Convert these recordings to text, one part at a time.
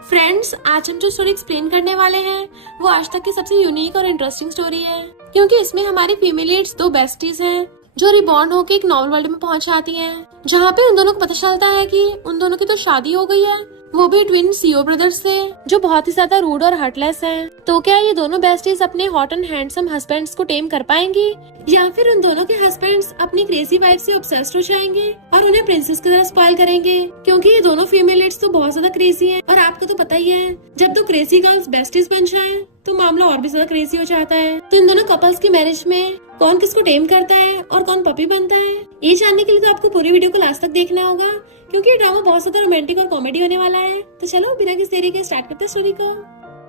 Friends, आज हम जो स्टोरी एक्सप्लेन करने वाले हैं वो आज तक की सबसे यूनिक और इंटरेस्टिंग स्टोरी है, क्योंकि इसमें हमारी फीमेल लीड्स दो बेस्टीज हैं जो रिबॉन्ड होकर एक नॉवल वर्ल्ड में पहुंच जाती हैं, जहां पे उन दोनों को पता चलता है कि उन दोनों की तो शादी हो गई है, वो भी ट्विन सीओ ब्रदर्स से जो बहुत ही ज्यादा रूड और हार्टलेस हैं। तो क्या ये दोनों बेस्टीज अपने हॉट एंड हैंडसम हस्बैंड्स को टेम कर पाएंगी, या फिर उन दोनों के हस्बैंड्स अपनी क्रेजी वाइफ से ऑब्सेस्ड हो जाएंगे और उन्हें प्रिंसेस की तरह स्पॉइल करेंगे, क्योंकि ये दोनों फीमेल लीड्स तो बहुत ज्यादा क्रेजी हैं। और आपको तो पता ही है, जब दो क्रेजी गर्ल्स बेस्टीज बन जाएं तो मामला और भी ज्यादा क्रेजी हो जाता है। तो इन दोनों कपल्स की मैरिज में कौन किसको टेम करता है और कौन पपी बनता है, ये जानने के लिए तो आपको पूरी वीडियो को लास्ट तक देखना होगा, क्योंकि ये ड्रामा बहुत ज्यादा रोमांटिक और कॉमेडी होने वाला है। तो चलो बिना किसी देरी के स्टार्ट करते हैं स्टोरी को।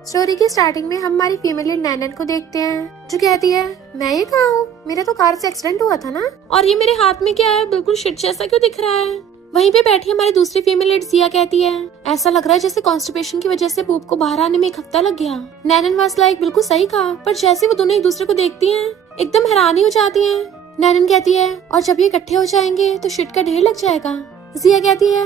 स्टोरी की स्टार्टिंग में हम हमारी फीमेल लीड नैनन को देखते हैं, जो कहती है, मैं ये कहाँ हूँ, मेरा तो कार से एक्सीडेंट हुआ था ना, और ये मेरे हाथ में क्या है, बिल्कुल शिट जैसा क्यों दिख रहा है। वहीं पे बैठी हमारी दूसरी फीमेल लीड जिया कहती है, ऐसा लग रहा है जैसे कॉन्स्टिपेशन की वजह से पूप को बाहर आने में एक हफ्ता लग गया। नैनन वाज लाइक, बिल्कुल सही कहा, पर जैसे वो दोनों एक दूसरे को देखती हैं एकदम हैरानी हो जाती हैं। नैनन कहती है, और जब ये इकट्ठे हो जाएंगे तो शिट का ढेर लग जाएगा। जिया कहती है,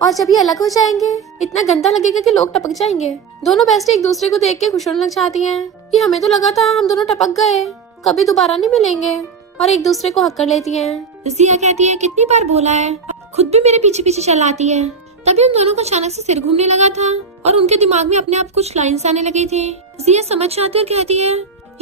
और जब ये अलग हो जाएंगे इतना गंदा लगेगा कि लोग टपक जाएंगे। दोनों बेस्टी एक दूसरे को देख के खुश होने लग जाती हैं कि हमें तो लगा था हम दोनों टपक गए, कभी दोबारा नहीं मिलेंगे, और एक दूसरे को हक कर लेती हैं। जिया कहती है, कितनी बार बोला है, खुद भी मेरे पीछे पीछे चल आती है। तभी उन दोनों का अचानक से सिर घूमने लगा था और उनके दिमाग में अपने आप कुछ लाइन्स आने लगी थी। जिया समझ जाती है और कहती है,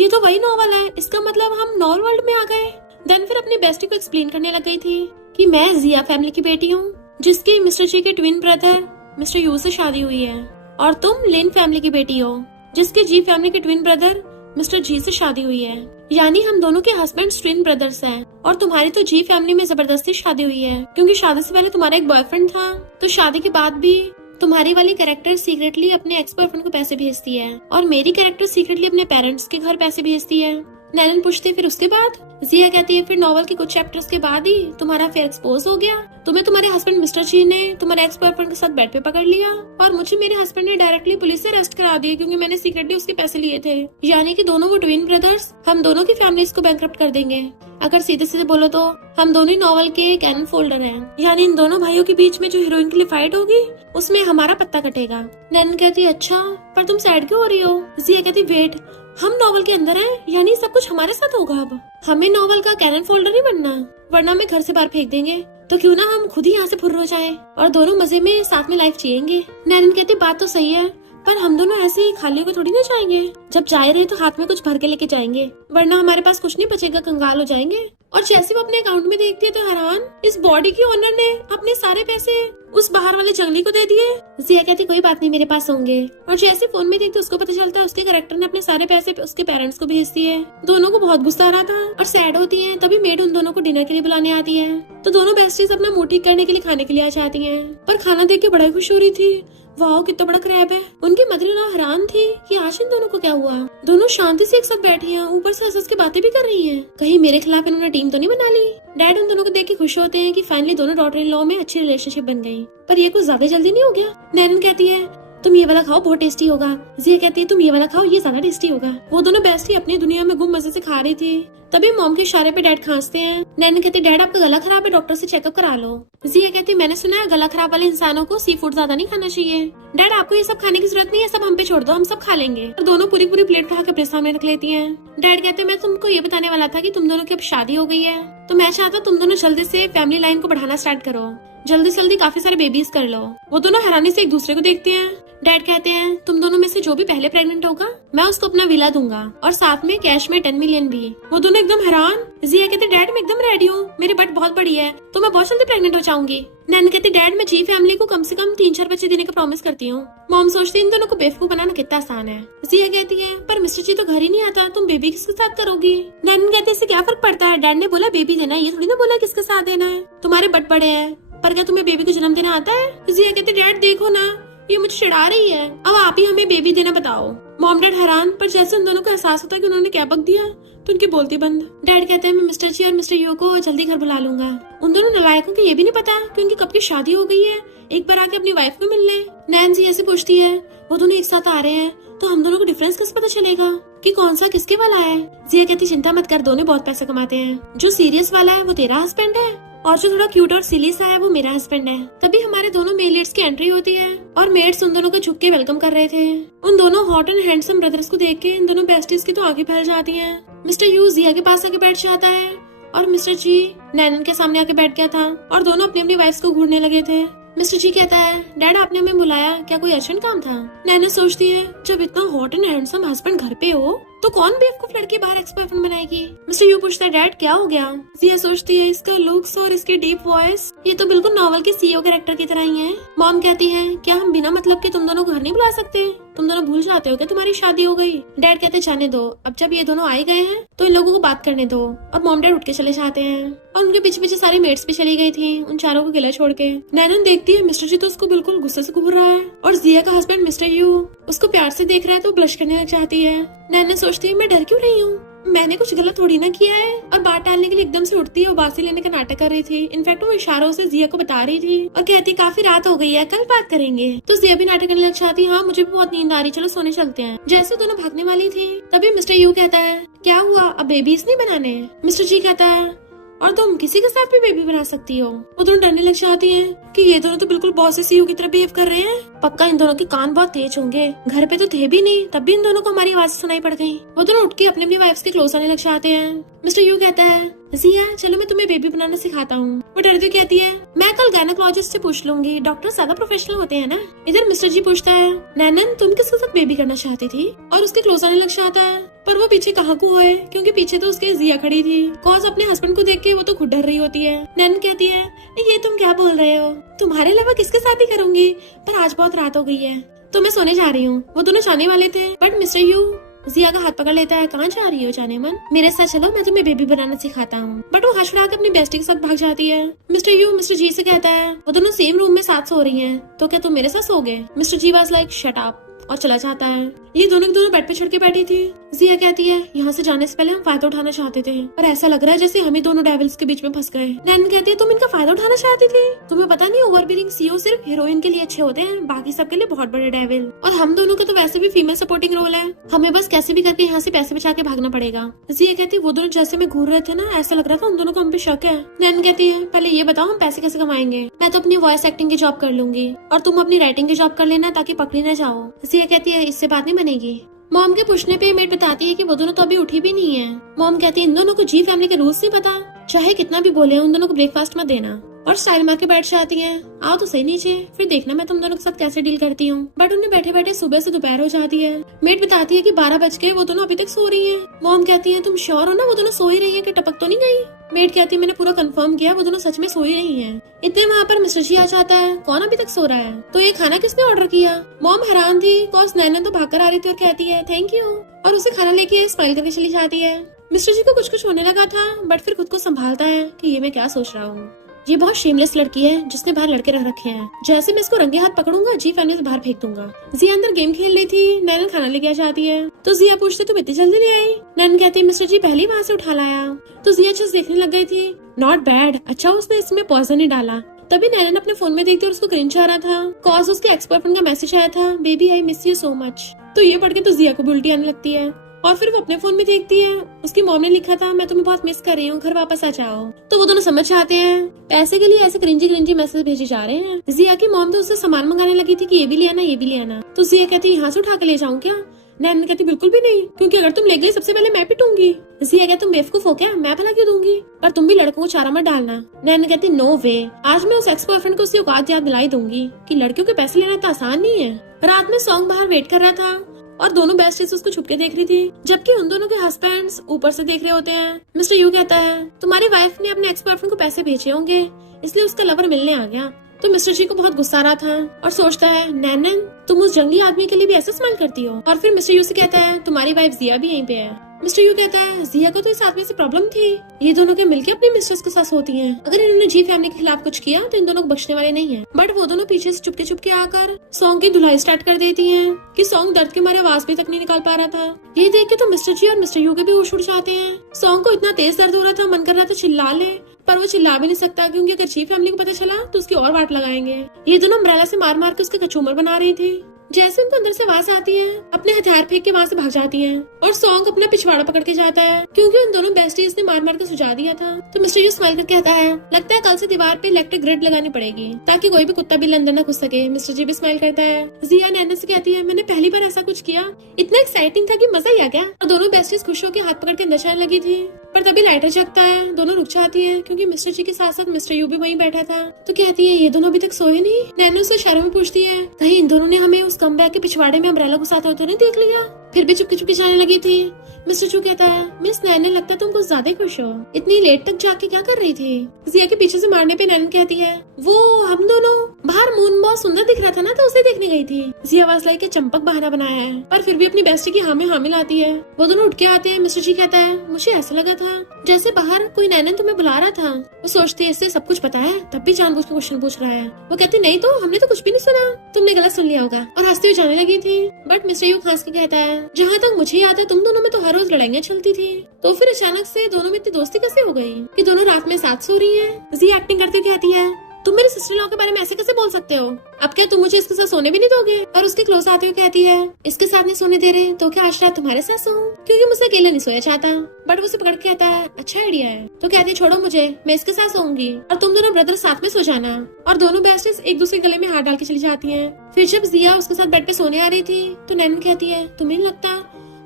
ये तो वही नॉवल है, इसका मतलब हम नॉवल वर्ल्ड में आ गए। देन फिर अपनी बेस्टी को एक्सप्लेन करने लग गई थी कि मैं जिया फैमिली की बेटी हूँ, जिसकी मिस्टर जी के ट्विन ब्रदर मिस्टर यू से शादी हुई है, और तुम लिन फैमिली की बेटी हो, जिसके जी फैमिली के ट्विन ब्रदर मिस्टर जी से शादी हुई है। यानी हम दोनों के हस्बैंड्स ट्विन ब्रदर्स हैं, और तुम्हारी तो जी फैमिली में जबरदस्ती शादी हुई है, क्योंकि शादी से पहले तुम्हारा एक बॉयफ्रेंड था, तो शादी के बाद भी तुम्हारी वाली कैरेक्टर सीक्रेटली अपने एक्स बॉयफ्रेंड को पैसे भेजती है, और मेरी कैरेक्टर सीक्रेटली अपने पेरेंट्स के घर पैसे भेजती है। नैनन पूछती, फिर उसके बाद? जिया कहती है, फिर नॉवल के कुछ चैप्टर्स के बाद ही तुम्हारा अफेयर एक्सपोज हो गया। तुम्हें तुम्हारे हस्बैंड मिस्टर जी ने तुम्हारे एक्स बॉयफ्रेंड के साथ बेड पे पकड़ लिया, और मुझे मेरे हस्बैंड ने डायरेक्टली पुलिस से अरेस्ट करा दिया, क्योंकि मैंने सीक्रेटली उसके पैसे लिए थे। यानी कि दोनों वो ट्विन ब्रदर्स हम दोनों की फैमिलीज को बैंकरप्ट कर देंगे। अगर सीधे सीधे बोलो तो हम दोनों ही नॉवल के कैनन फोल्डर हैं, यानी इन दोनों भाइयों के बीच में जो हीरोइन के लिए फाइट होगी उसमें हमारा पत्ता कटेगा। नैनन कहती है, अच्छा, पर तुम सैड क्यों हो रही हो? जिया कहती, वेट, हम नॉवल के अंदर हैं, यानी सब कुछ हमारे साथ होगा। अब हमें नॉवल का कैनन फोल्डर नहीं बनना, वरना हमें घर से बाहर फेंक देंगे। तो क्यों ना हम खुद ही यहाँ से फुर्र हो जाएं और दोनों मजे में साथ में लाइफ जिएंगे। नैनन कहती, बात तो सही है, पर हम दोनों ऐसे ही खाली को थोड़ी ना जाएंगे। जब जा रहे तो हाथ में कुछ भर के लेके जाएंगे, वरना हमारे पास कुछ नहीं बचेगा, कंगाल हो जाएंगे। और जैसे वो अपने अकाउंट में देखती है तो हैरान, इस बॉडी की ओनर ने अपने सारे पैसे उस बाहर वाले जंगली को दे दिए। जिया कहती, कोई बात नहीं, मेरे पास होंगे। और जैसे फोन में देखती उसको पता चलता है उसके कैरेक्टर ने अपने सारे पैसे उसके पेरेंट्स को भेज दिए। दोनों को बहुत गुस्सा आ रहा था और सैड होती है। तभी मेड उन दोनों को डिनर के लिए बुलाने आती है, तो दोनों बेस्टीज अपना मूड ठीक करने के लिए खाने के लिए आ जाती हैं। पर खाना देख के बड़ा ही खुश हो रही थी, वाह कितना बड़ा क्रैब है। उनकी मदर-इन-लॉ हैरान थी कि आज इन दोनों को क्या हुआ। दोनों शांति से एक साथ बैठी हैं, ऊपर से हंस के बातें भी कर रही हैं। कहीं मेरे खिलाफ इन्होंने टीम तो नहीं बना ली। डैड उन दोनों को देख के खुश होते हैं कि फाइनली दोनों डॉटर इन लॉ में अच्छी रिलेशनशिप बन गई। पर ये कुछ ज्यादा जल्दी नहीं हो गया। नैनन कहती है, तुम ये वाला खाओ, बहुत टेस्टी होगा। जिया कहती है, तुम ये वाला खाओ, ये ज्यादा टेस्टी होगा। वो दोनों बेस्टी अपनी दुनिया में गुम मजे से खा रही थी। तभी मॉम के इशारे पे डैड खांसते हैं। नैनन कहती, डैड आपका गला खराब है, डॉक्टर से चेकअप करा लो। जिया कहती, मैंने सुना है गला खराब वाले इंसानों को सी फूड ज्यादा नहीं खाना चाहिए। डैड आपको ये सब खाने की जरूरत नहीं है, सब हम पे छोड़ दो, हम सब खा लेंगे। और दोनों पूरी पूरी प्लेट उठा के अपने सामने रख लेती हैं। डैड कहते, मैं तुमको ये बताने वाला था कि तुम दोनों की अब शादी हो गई है, तो मैं चाहता तुम दोनों जल्दी से फैमिली लाइन को बढ़ाना स्टार्ट करो, जल्दी से जल्दी काफी सारे बेबीज कर लो। वो दोनों हैरानी से एक दूसरे को देखते हैं। डैड कहते हैं, तुम दोनों में से जो भी पहले प्रेग्नेंट होगा मैं उसको अपना विला दूंगा, और साथ में कैश में 10 मिलियन भी। वो दोनों एकदम हैरान। जिया कहते, डैड मैं एकदम रेडी हूँ, मेरी बट बहुत बड़ी है, तो मैं बहुत जल्दी प्रेग्नेंट हो जाऊंगी। नैन कहती, डैड मैं जी फैमिली को कम से कम 3-4 बच्चे देने का प्रॉमिस करती हूँ। मॉम सोचती इन दोनों को बेवकूफ बनाना कितना आसान है। जिया कहती है, पर मिस्टर जी तो घर ही नहीं आता, तुम बेबी किसके साथ करोगी? नैन कहती, इससे क्या फर्क पड़ता है, डैड ने बोला बेबी देना है, ये थोड़ी ना बोला किसके साथ देना है। तुम्हारे बट बड़े हैं, पर क्या तुम्हें बेबी को जन्म देना आता है? जिया कहती, डैड देखो ना, ये मुझे चिढ़ा रही है, अब आप ही हमें बेबी देना बताओ। मॉम डैड हैरान, पर जैसे उन दोनों को एहसास होता है कि उन्होंने क्या बक दिया तो उनकी बोलती बंद। डैड कहते हैं, मैं मिस्टर जी और मिस्टर यू को जल्दी घर बुला लूंगा। उन दोनों नलायकों को ये भी नहीं पता कि उनकी कब की शादी हो गई है, एक बार आके अपनी वाइफ को मिल ले। नैन जी ऐसे पूछती है, वो दोनों एक साथ आ रहे हैं तो हम दोनों को डिफरेंस कैसे पता चलेगा कि कौन सा किसके वाला है? जिया कहती, चिंता मत कर, दोनों बहुत पैसे कमाते हैं, जो सीरियस वाला है वो तेरा हस्बैंड है और जो थोड़ा क्यूट और सिली सा है वो मेरा हस्बैंड है। तभी हमारे दोनों मेल लीड्स की एंट्री होती है और मेड्स उन दोनों को झुक के वेलकम कर रहे थे। उन दोनों हॉट एंड हैंडसम ब्रदर्स को देख के इन दोनों बेस्टीज की तो आंखें फैल जाती हैं। मिस्टर यू जिया के पास आके बैठ जाता है और मिस्टर जी नैनन के सामने आके बैठ गया था और दोनों अपनी अपनी वाइफ्स को घूरने लगे थे। मिस्टर जी कहता है, डैड आपने हमें बुलाया, क्या कोई अर्जेंट काम था? नैनन सोचती है, जब इतना हॉट एंड हैंडसम हस्बैंड घर पे हो तो कौन बेवकूफ लड़की बाहर एक्स बॉयफ्रेंड बनाएगी? मिस्टर यू पूछता है, डैड क्या हो गया? जिया सोचती है, इसका लुक्स और इसकी डीप वॉइस ये तो बिल्कुल नॉवल के सीईओ कैरेक्टर की तरह ही है। मॉम कहती है, क्या हम बिना मतलब के तुम दोनों को घर नहीं बुला सकते? तुम दोनों भूल जाते हो कि तुम्हारी शादी हो गई? डैड कहते, जाने दो, अब जब ये दोनों आए गए हैं तो इन लोगों को बात करने दो। अब मॉम डैड उठ के चले जाते हैं और उनके पीछे पीछे सारी मेट्स भी चली गई थी, उन चारों को गिला छोड़ के। नैनन देखती है मिस्टर जी तो उसको बिल्कुल गुस्से से घूर रहा है और जिया का हस्बैंड मिस्टर यू उसको प्यार से देख रहा है तो ब्लश करने लग जाती है। नैनन सोचती है, मैं डर क्यों रही हूँ, मैंने कुछ गलत थोड़ी ना किया है। और बात टालने के लिए एकदम से उठती है और बासी लेने का नाटक कर रही थी। इनफैक्ट वो इशारों से जिया को बता रही थी और कहती, काफी रात हो गई है, कल बात करेंगे। तो जिया भी नाटक करने लग जाती, हाँ मुझे भी बहुत नींद आ रही, चलो सोने चलते हैं। जैसे दोनों भागने वाली थी तभी मिस्टर यू कहता है, क्या हुआ, अब बेबीज नहीं बनाने? मिस्टर जी कहता है, और तुम किसी के साथ भी बेबी बना सकती हो। वो दोनों डरने लग जाती हैं कि ये दोनों तो बिल्कुल बॉस सीईओ की तरह बिहेव कर रहे हैं। पक्का इन दोनों के कान बहुत तेज होंगे, घर पे तो थे भी नहीं तब भी इन दोनों को हमारी आवाज सुनाई पड़ गई। वो दोनों उठ के अपनी अपनी वाइफ्स के क्लोज आने लग जाते हैं। मिस्टर यू कहता है, जिया चलो मैं तुम्हें बेबी बनाना सिखाता हूँ। वो डरती कहती है, मैं कल गायनेकोलॉजिस्ट से पूछ लूंगी, डॉक्टर ज्यादा प्रोफेशनल होते हैं ना। इधर मिस्टर जी पूछता है, नैनन तुम किसके साथ बेबी करना चाहती थी? और उसके क्लोज आने लग जाता है, पर वो पीछे कहाँ को है क्योंकि पीछे तो उसके जिया खड़ी थी। कॉज अपने हस्बैंड को देख के वो तो खुद डर रही होती है। नैनन कहती है, ये तुम क्या बोल रहे हो, तुम्हारे अलावा किसके साथ ही करूंगी, पर आज बहुत रात हो गई है तो मैं सोने जा रही हूँ। वो दोनों जाने वाले थे बट मिस्टर यू जिया का हाथ पकड़ लेता है, कहाँ जा रही हो जाने मन, मेरे साथ चलो मैं तुम्हें बेबी बनाना सिखाता हूँ। बट वो हंस के अपनी बेस्टी के साथ भाग जाती है। मिस्टर यू मिस्टर जी से कहता है, वो दोनों सेम रूम में साथ सो रही हैं, तो क्या तुम मेरे साथ सोगे? Mister G was like shut up और चला जाता है। ये दोनों के दोनों बेड पे चढ़ के बैठी थी। जिया कहती है, यहाँ से जाने से पहले हम फायदा उठाना चाहते थे पर ऐसा लग रहा है जैसे हम ही दोनों डेविल्स के बीच में फंस गए। नैनन कहती है, तुम इनका फायदा उठाना चाहती थी? तुम्हें पता नहीं ओवरबीरिंग सीईओ सिर्फ हीरोइन के लिए अच्छे होते हैं, बाकी सबके लिए बहुत बड़े डेविल। और हम दोनों का तो वैसे भी फीमेल सपोर्टिंग रोल है, हमें बस कैसे भी करके यहाँ से पैसे बचा के भागना पड़ेगा। जिया कहती है, वो दोनों जैसे में घूर रहे थे ना, ऐसा लग रहा था उन दोनों को हम पे शक है। नैनन कहती है, पहले ये बताओ हम पैसे कैसे कमाएंगे? मैं तो अपनी वॉइस एक्टिंग की जॉब कर लूंगी और तुम अपनी राइटिंग की जॉब कर लेना ताकि पकड़ी न जाओ। जिया कहती है, इससे बात नहीं बनेगी। मॉम के पूछने पे मेड बताती है कि वो दोनों तो अभी उठी भी नहीं है। मॉम कहती है, इन दोनों को जी फैमिली के रूल्स नहीं पता, चाहे कितना भी बोले उन दोनों को ब्रेकफास्ट मत देना। और स्टाइल मार के बैठ जाती हैं, आओ तो सही नीचे, फिर देखना मैं तुम दोनों के साथ कैसे डील करती हूँ। बट उन्हें बैठे बैठे सुबह से दोपहर हो जाती है। मेड बताती है कि 12 बज गए, वो दोनों अभी तक सो रही हैं। मॉम कहती है, तुम श्योर हो ना वो दोनों सो ही रही है कि टपक तो नहीं गई? मेड कहती है, मैंने पूरा कंफर्म किया, वो दोनों सच में सो ही रही हैं। इतने वहाँ पर मिस्टर जी आ जाता है, कौन अभी तक सो रहा है? तो ये खाना किसने ऑर्डर किया? मॉम हैरान थी कॉज नैनन तो भागकर आ रही थी और कहती है थैंक यू और उसे खाना लेके स्माइल करके चली जाती है। मिस्टर जी को कुछ कुछ होने लगा था बट फिर खुद को संभालता है कि ये मैं क्या सोच रहा हूँ, ये बहुत शेमलेस लड़की है जिसने बाहर लड़के रख रखे हैं, जैसे मैं इसको रंगे हाथ पकड़ूंगा जी फैमिली से बाहर फेंक दूंगा। जिया अंदर गेम खेल रही थी, नैनन खाना लेके आ जाती है तो जिया पूछती, तुम इतनी जल्दी ले आई? नैनन कहती है, मिस्टर जी पहले ही वहाँ से उठा लाया। तो जिया चीज देखने लग गई थी, नॉट बैड, अच्छा उसने इसमें पॉइजन ही डाला। तभी नैनन अपने फोन में देखती और उसको क्रिंज आ रहा था कॉज उसके एक्स बॉयफ्रेंड का मैसेज आया था, baby I miss you so much. तो ये पढ़ के तो जिया को भी उल्टी आने लगती है और फिर वो अपने फोन में देखती है, उसकी मॉम ने लिखा था, मैं तुम्हें बहुत मिस कर रही हूँ, घर वापस आ जाओ। तो वो दोनों समझ जाते हैं पैसे के लिए ऐसे क्रिंजी क्रिंजी मैसेज भेजे जा रहे हैं। जिया की मॉम तो उससे सामान मंगाने लगी थी कि ये भी ले आना ये भी ले आना। तो जिया कहती, यहाँ से उठा के ले जाऊँ क्या? नैनन कहती, बिल्कुल भी नहीं, क्योंकि अगर तुम ले गई सबसे पहले मैं पिटूंगी। जिया कहती, तुम बेवकूफ हो क्या, मैं भला क्यों दूंगी, पर तुम भी लड़कों को चारा मत डालना। नैनन कहती, नो वे, आज मैं उस एक्स बॉयफ्रेंड को उसकी औकात याद दिलाई दूंगी कि लड़कियों के पैसे लेना इतना आसान नहीं है। रात में सॉन्ग बाहर वेट कर रहा था और दोनों बेस्टीज उसको छुप के देख रही थी, जबकि उन दोनों के हस्बैंड्स ऊपर से देख रहे होते हैं। मिस्टर यू कहता है, तुम्हारी वाइफ ने अपने एक्स बॉयफ्रेंड को पैसे भेजे होंगे इसलिए उसका लवर मिलने आ गया। तो मिस्टर जी को बहुत गुस्सा आ रहा था और सोचता है, नैनन तुम उस जंगली आदमी के लिए भी ऐसे स्माइल करती हो। और फिर मिस्टर यू से कहता है, तुम्हारी वाइफ जिया भी यहीं पे है। मिस्टर यू कहता है, जिया को तो इस आदमी से प्रॉब्लम थी, ये दोनों के मिलके अपनी मिस्ट्रेस के साथ होती हैं, अगर इन्होंने जी फैमिली के खिलाफ कुछ किया तो इन दोनों को बख्शने वाले नहीं है। बट वो दोनों पीछे से चुपके चुपके आकर सॉन्ग की धुलाई स्टार्ट कर देती हैं कि सॉन्ग दर्द के मारे आवाज भी तक नहीं निकाल पा रहा था। ये देख के तो मिस्टर जी और मिस्टर यू के भी होश उड़ जाते हैं। सॉन्ग को इतना तेज दर्द हो रहा था, मन कर रहा था चिल्ला ले, पर वो चिल्ला भी नहीं सकता क्योंकि अगर जी फैमिली को पता चला तो उसकी और वाट लगाएंगे। ये दोनों अम्ब्रेला से मार मार के उसके कचूमर बना रही थी। जैसे उनको अंदर से आवाज आती है, अपने हथियार फेंक के वहाँ से भाग जाती है और सॉन्ग अपना पिछवाड़ा पकड़ के जाता है क्योंकि उन दोनों बेस्टीज ने मार मार के सुझा दिया था। तो मिस्टर यू स्माइल करके कहता है, लगता है कल से दीवार पे इलेक्ट्रिक ग्रिड लगानी पड़ेगी ताकि कोई भी कुत्ता बिल्ली अंदर न घुस सके। मिस्टर जी भी स्माइल करता है। जिया नैना से कहती है, मैंने पहली बार ऐसा कुछ किया, इतना एक्साइटिंग था कि मजा ही आ गया। और दोनों बेस्टीज खुश होकर हाथ पकड़ के अंदर जाने लगी थी, पर तभी लाइटर जगता है। दोनों रुक जाती है क्योंकि मिस्टर जी के साथ साथ मिस्टर यू भी वहीं बैठा था। तो कहती है, ये दोनों अभी तक सोए नहीं। नैनो से शर्म में पूछती है, कहीं इन दोनों ने हमें उस कमबैक के पिछवाड़े में अम्ब्रेला घुसाते हुए तो नहीं देख लिया। फिर भी चुपके चुपके जाने लगी थी। मिस्टर चू कहता है, मिस नैन, लगता है तुम कुछ ज्यादा खुश हो, इतनी लेट तक जाके क्या कर रही थी। जिया के पीछे से मारने पे नैन कहती है, वो हम दोनों बाहर मून बहुत सुंदर दिख रहा था ना, तो उसे देखने गई थी। जिया आवाज लाई के चंपक बहाना बनाया है, पर फिर भी अपनी बेस्टी की हाँ में हामिल आती है। वो दोनों उठ के आते हैं। मिस्टर जी कहता है, मुझे ऐसा लगा था जैसे बाहर कोई नैनन तुम्हें बुला रहा था। वो सोचते है इससे सब कुछ पता है, तब भी जानबूझ के क्वेश्चन पूछ रहा है। वो कहती, नहीं तो हमने तो कुछ भी नहीं सुना, तुमने गलत सुन लिया होगा, और हंसते हुए जाने लगी थी। बट मिस्टर यू खांस के कहता है, जहाँ तक मुझे याद है तुम दोनों में तो हर रोज लड़ाइयाँ चलती थी, तो फिर अचानक से दोनों में इतनी दोस्ती कैसे हो गई कि दोनों रात में साथ सो रही हैं। जी एक्टिंग करते हुए कहती है, तुम मेरे सिस्टर लॉ के बारे में ऐसे कैसे बोल सकते हो? अब क्या तुम मुझे इसके साथ सोने भी नहीं दोगे? और उसके क्लोज आते हुए कहती है, इसके साथ नहीं सोने दे रहे तो क्या आज रात तुम्हारे साथ सोऊं? क्योंकि मुझसे अकेला नहीं सोया चाहता। बट उसे पकड़ के कहता है, अच्छा आइडिया है। तो कहती है, छोड़ो मुझे, मैं इसके साथ सोऊंगी और तुम दोनों ब्रदर साथ में सो जाना। और दोनों बेस्टीज एक दूसरे गले में हाथ डाल के चली जाती है। फिर जब जिया उसके साथ बेड पे सोने आ रही थी तो नैन कहती है, तुम्हें नहीं लगता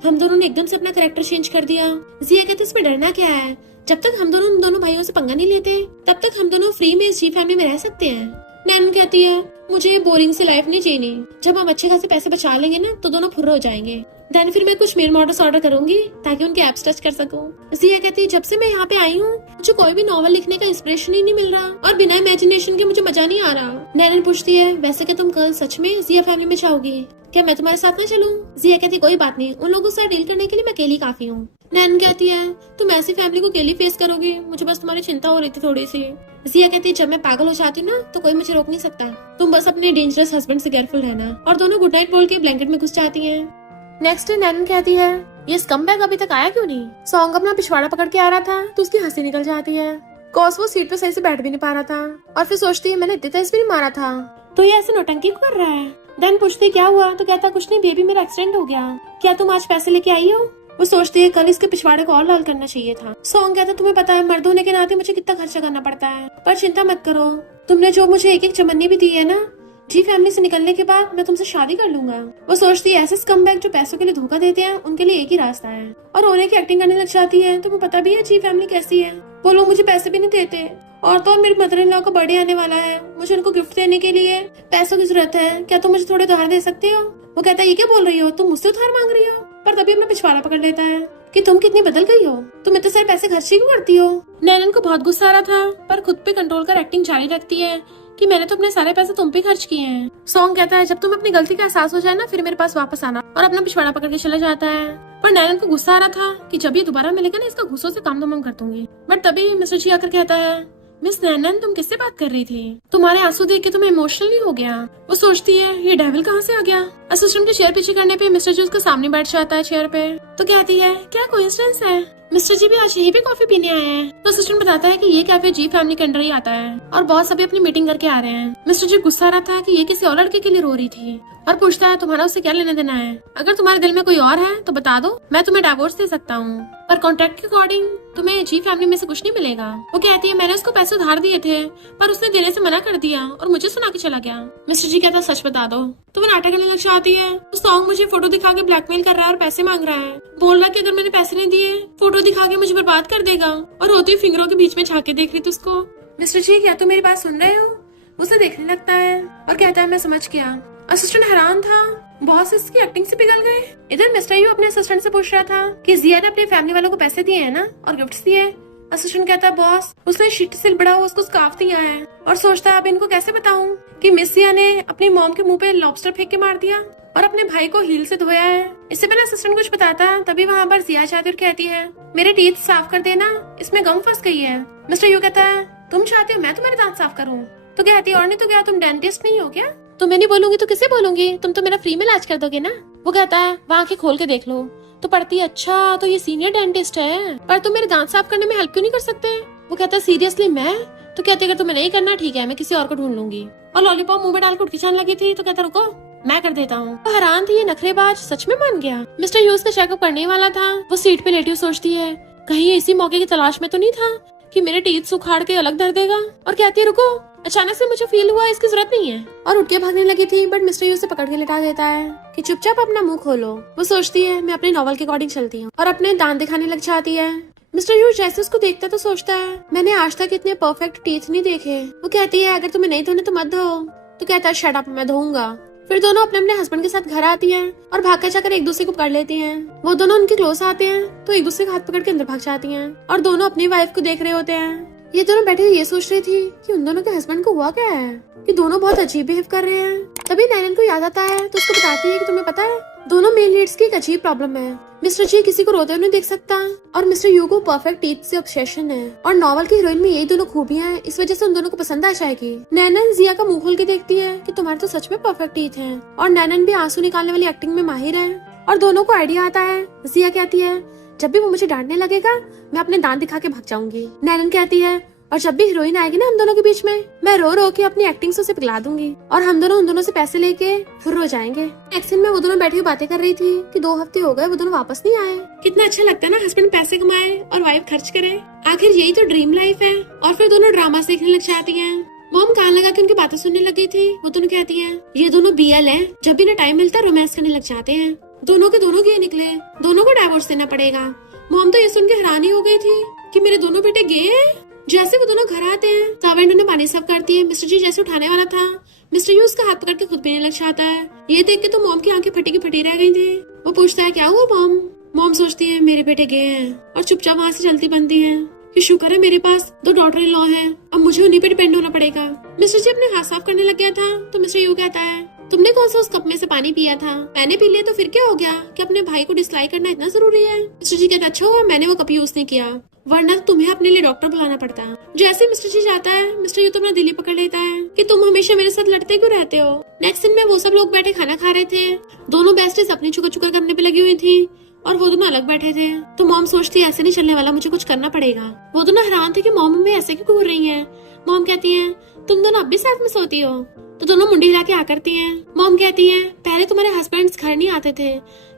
हम दोनों ने एकदम से अपना कैरेक्टर चेंज कर दिया? जिया कहती है, इसमें डरना क्या है, जब तक हम दोनों भाइयों से पंगा नहीं लेते तब तक हम दोनों फ्री में इस जी फैमिली में रह सकते हैं। नैन कहती है, मुझे ये बोरिंग सी लाइफ नहीं चाहिए, जब हम अच्छे खासे पैसे बचा लेंगे ना तो दोनों फुर्र हो जाएंगे। देन फिर मैं कुछ मेल मॉडल्स ऑर्डर करूंगी ताकि उनके एप्स टच कर सकूं। जिया कहती है, जब से मैं यहाँ पे आई हूँ मुझे कोई भी नॉवल लिखने का इंस्पिरेशन ही नहीं मिल रहा और बिना इमेजिनेशन के मुझे मजा नहीं आ रहा। नैन पूछती है, वैसे क्या तुम कल सच में जिया फैमिली में जाओगी? क्या मैं तुम्हारे साथ ना चलूं? जिया कहती है, कोई बात नहीं, उन लोगों से डील करने के लिए मैं अकेली काफी हूँ। नैन कहती है, तुम ऐसी फैमिली को अकेली फेस करोगी, मुझे बस तुम्हारी चिंता हो रही थी थोड़ी सी। जिया कहती है, जब मैं पागल हो जाती हूँ ना तो कोई मुझे रोक नहीं सकता, तुम बस अपने डेंजरस हस्बैंड से केयरफुल रहना। और दोनों गुड नाइट बोल के ब्लैंकेट में घुस जाती हैं। नेक्स्ट डे नैन कहती है, ये स्कमबैग अभी तक आया क्यों नहीं? सॉन्ग अपना पिछवाड़ा पकड़ के आ रहा था तो उसकी हंसी निकल जाती है, कॉज वो सीट पे सही से बैठ भी नहीं पा रहा था। और फिर सोचती है, मैंने इतने तेज भी नहीं मारा था, तो ये ऐसे नौटंकी क्यों कर रहा है? देन पूछती क्या हुआ? तो कहता, कुछ नहीं बेबी, मेरा एक्सीडेंट हो गया, क्या तुम आज पैसे लेके आई हो? वो सोचती है, कल इसके पिछवाड़े को और लाल करना चाहिए था। सॉन्ग कहता, तुम्हें पता है मर्द होने के नाते मुझे कितना खर्चा करना पड़ता है, पर चिंता मत करो, तुमने जो मुझे एक एक चमन्नी भी दी है ना, जी फैमिली से निकलने के बाद मैं तुमसे शादी कर लूंगा। वो सोचती है, ऐसे स्कमबैग जो पैसों के लिए धोखा देते हैं उनके लिए एक ही रास्ता है, और रोने की एक्टिंग करने लग जाती है। तुम्हें पता भी है जी फैमिली कैसी है, वो लोग मुझे पैसे भी नहीं देते, और तो और मेरी मदर इन लॉ का बर्थडे आने वाला है, मुझे उनको गिफ्ट देने के लिए पैसों की जरूरत है, क्या तुम मुझे थोड़े उधार दे सकते हो? वो कहता है, ये क्या बोल रही हो, तुम मुझसे उधार मांग रही हो? पर तभी अपना पिछवाड़ा पकड़ लेता है कि तुम कितनी बदल गई हो, तुम इतने सारे पैसे खर्च क्यों करती हो? नैनन को बहुत गुस्सा आ रहा था पर खुद पे कंट्रोल कर एक्टिंग जारी रखती है कि मैंने तो अपने सारे पैसे तुम पे खर्च किए हैं। सॉन्ग कहता है, जब तुम अपनी गलती का एहसास हो जाए ना फिर मेरे पास वापस आना, और अपना पिछवाड़ा पकड़ के चला जाता है। पर नैनन को गुस्सा आ रहा था कि जब ये दोबारा मिलेगा ना इसका गुस्सों से काम तमाम कर दूंगी। बट तभी मिस्टर जी आकर कहता है, मिस नैनन तुम किससे बात कर रही थी? तुम्हारे आंसू देख के तुम्हें इमोशनल नहीं हो गया? वो सोचती है, ये डेविल कहाँ से आ गया? असिस्टेंट के चेयर पीछे करने पे मिस्टर जी उसके सामने बैठ जाता है चेयर पे। तो कहती है, क्या कोइंसिडेंस है, मिस्टर जी भी आज यहीं पे कॉफी पीने आए हैं। तो असिस्टेंट बताता है कि ये कैफे जी फैमिली के अंडर ही आता है और बहुत सभी अपनी मीटिंग करके आ रहे हैं। मिस्टर जी गुस्सा रहा था कि ये किसी और लड़के के लिए रो रही थी और पूछता है, तुम्हारा उससे क्या लेना देना है? अगर तुम्हारे दिल में कोई और है तो बता दो, मैं तुम्हें डिवोर्स दे सकता हूँ, पर कॉन्ट्रैक्ट के अकॉर्डिंग तुम्हें जी फैमिली में से कुछ नहीं मिलेगा। वो कहती है, मैंने उसको पैसे उधार दिए थे पर उसने देने से मना कर दिया और मुझे सुना के चला गया। मिस्टर जी कहता है, सच बता दो। तो वो नाटक करने लग जाती है। तो सॉन्ग मुझे फोटो दिखा के ब्लैकमेल कर रहा है और पैसे मांग रहा है, बोल रहा है कि अगर मैंने पैसे नहीं दिए फोटो दिखा के मुझे बर्बाद कर देगा, और होती हुई फिंगरों के बीच में झांके देख रही थी उसको। मिस्टर जी क्या तुम मेरी बात सुन रहे हो? उसे देखने लगता है और कहता है, मैं समझ गया। असिस्टेंट हैरान था, बॉस इसकी एक्टिंग से पिघल गए। इधर मिस्टर यू अपने असिस्टेंट से पूछ रहा था कि जिया ने अपनी फैमिली वालों को पैसे दिए हैं ना और गिफ्ट्स दिए। असिस्टेंट कहता है, बॉस उसने शीट से बड़ा उसको स्कार्फ दिया है, और सोचता है अब इनको कैसे बताऊं कि मिस जिया ने अपनी मॉम के मुंह पे लॉबस्टर फेंक के मार दिया और अपने भाई को हील से धोया है। इससे पहले असिस्टेंट कुछ बताता तभी वहाँ पर जिया चाहती और कहती है, मेरे टीथ साफ कर देना, इसमें गम फंस गई है। मिस्टर यू कहता है, तुम चाहते हो मैं तुम्हारे दांत साफ करूँ? तो कहती है, और नहीं तो क्या, तुम डेंटिस्ट नहीं हो क्या? तो मैं नहीं बोलूंगी तो किसे बोलूंगी, तुम तो मेरा फ्री में इलाज कर दोगे ना? वो कहता है, वहाँ के खोल के देख लो। तो पढ़ती है, अच्छा तो ये सीनियर डेंटिस्ट है, पर तुम मेरे दांत साफ करने में हेल्प क्यों नहीं कर सकते? वो कहता है, सीरियसली तो कहती अगर तुम्हें नहीं करना ठीक है, मैं किसी और को ढूंढ लूंगी। और लॉलीपॉप मुंह में डाल के उठ के जाने लगी थी तो कहता रुको मैं कर देता हूँ। तो हैरान थी ये नखरेबाज सच में मान गया। मिस्टर ह्यूज का चेकअप करने वाला था। वो सीट पे लेटी हुई सोचती है कहीं ये इसी मौके की तलाश में तो नहीं था कि मेरे टीथ सुखाड़ के अलग धर देगा। और कहती है रुको, अचानक से मुझे फील हुआ इसकी जरूरत नहीं है। और उठ के भागने लगी थी बट मिस्टर ह्यूज से पकड़ के लिटा देता है कि चुपचाप अपना मुंह खोलो। वो सोचती है मैं अपने नॉवल के अकॉर्डिंग चलती हूँ और अपने दांत दिखाने लग जाती है। मिस्टर ह्यूज जैसे उसको देखता तो सोचता है मैंने आज तक इतने परफेक्ट टीथ नहीं देखे। वो कहती है अगर तुम्हें नहीं धोने तो मत धो। तो कहता है शट अप, मैं धोऊंगा। फिर दोनों अपने अपने हस्बैंड के साथ घर आती हैं और भाग कर जाकर एक दूसरे को पकड़ लेती हैं। वो दोनों उनके क्लोज आते हैं तो एक दूसरे का हाथ पकड़ के अंदर भाग जाती हैं और दोनों अपनी वाइफ को देख रहे होते हैं। ये दोनों बैठे ये सोच रही थी कि उन दोनों के हस्बैंड को हुआ क्या है कि दोनों बहुत अजीब बिहेव कर रहे हैं। तभी नैनन को याद आता है तो उसको बताती है कि तुम्हें पता है दोनों मेल लीड्स की एक अजीब प्रॉब्लम है। मिस्टर जी किसी को रोते हुए नहीं देख सकता और मिस्टर यू को परफेक्ट टीथ से ऑब्सेशन है और नॉवल की हीरोइन में यही दोनों खूबियां हैं, इस वजह से उन दोनों को पसंद आ जाएगी। नैनन जिया का मुंह खोल के देखती है कि तुम्हारे तो सच में परफेक्ट टीथ हैं और नैनन भी आंसू निकालने वाली एक्टिंग में माहिर है। और दोनों को आइडिया आता है। जिया कहती है जब भी वो मुझे डांटने लगेगा मैं अपने दांत दिखा के भाग जाऊंगी। नैनन कहती है और जब भी हीरोइन आएगी ना हम दोनों के बीच में मैं रो रो के अपनी एक्टिंग से उसे पिघला दूंगी और हम दोनों उन दोनों से पैसे लेके फिर रो जाएंगे। नेक्स्ट सीन में वो दोनों बैठी हुई बातें कर रही थी कि 2 हफ्ते हो गए वो दोनों वापस नहीं आए। कितना अच्छा लगता है ना हस्बैंड पैसे कमाए और वाइफ खर्च करे, आखिर यही तो ड्रीम लाइफ है। और फिर दोनों ड्रामा देखने लग जाती है। मॉम कान लगा के उनकी बातें सुनने लग गई थी। वो दोनों कहती है ये दोनों BL है, जब भी ना टाइम मिलता है रोमांस करने लग जाते हैं। दोनों के दोनों गे निकले, दोनों को डाइवोर्स देना पड़ेगा। मॉम तो ये सुन के हैरानी हो गई थी कि मेरे दोनों बेटे गे हैं। जैसे वो दोनों घर आते हैं सर्वेंट उन्हें पानी सर्व करती है। मिस्टर जी जैसे उठाने वाला था मिस्टर यू उसका हाथ पकड़ के खुद पीने लग जाता है। ये देख के तो मॉम की आंखें फटी की फटी रह गई थी। वो पूछता है क्या हुआ मॉम। मॉम सोचती है मेरे बेटे गए हैं और चुपचाप वहाँ से चलती बनती है कि शुक्र है मेरे पास 2 डॉटर इन लॉ है, अब मुझे उन्हीं पे डिपेंड होना पड़ेगा। मिस्टर जी अपने हाथ साफ करने लग गया था तो मिस्टर यू कहता है तुमने कौन सा उस कप में से पानी पिया था, मैंने पी लिया तो फिर क्या हो गया कि अपने भाई को डिसलाइक करना इतना जरूरी है। मिस्टर जी कहता अच्छा हुआ मैंने वो कप यूज नहीं किया वरना तुम्हें अपने लिए डॉक्टर बुलाना पड़ता। जैसे मिस्टर जी जाता है मिस्टर यू तो अपना दिल ही पकड़ लेता है कि तुम हमेशा मेरे साथ लड़ते क्यों रहते हो। नेक्स्ट सीन में वो सब लोग बैठे खाना खा रहे थे। दोनों बेस्टीज अपनी चुकर चुकर करने पे लगी हुई थी और वो दोनों अलग बैठे थे। तो मॉम सोचती है ऐसे नहीं चलने वाला, मुझे कुछ करना पड़ेगा। वो दोनों हैरान थे कि मॉम में ऐसे क्यों घूर रही है। मॉम कहती है तुम दोनों अब भी साथ में सोती हो। तो दोनों मुंडी हिला के आ करती हैं। मॉम कहती है पहले तुम्हारे हस्बैंड्स घर नहीं आते थे,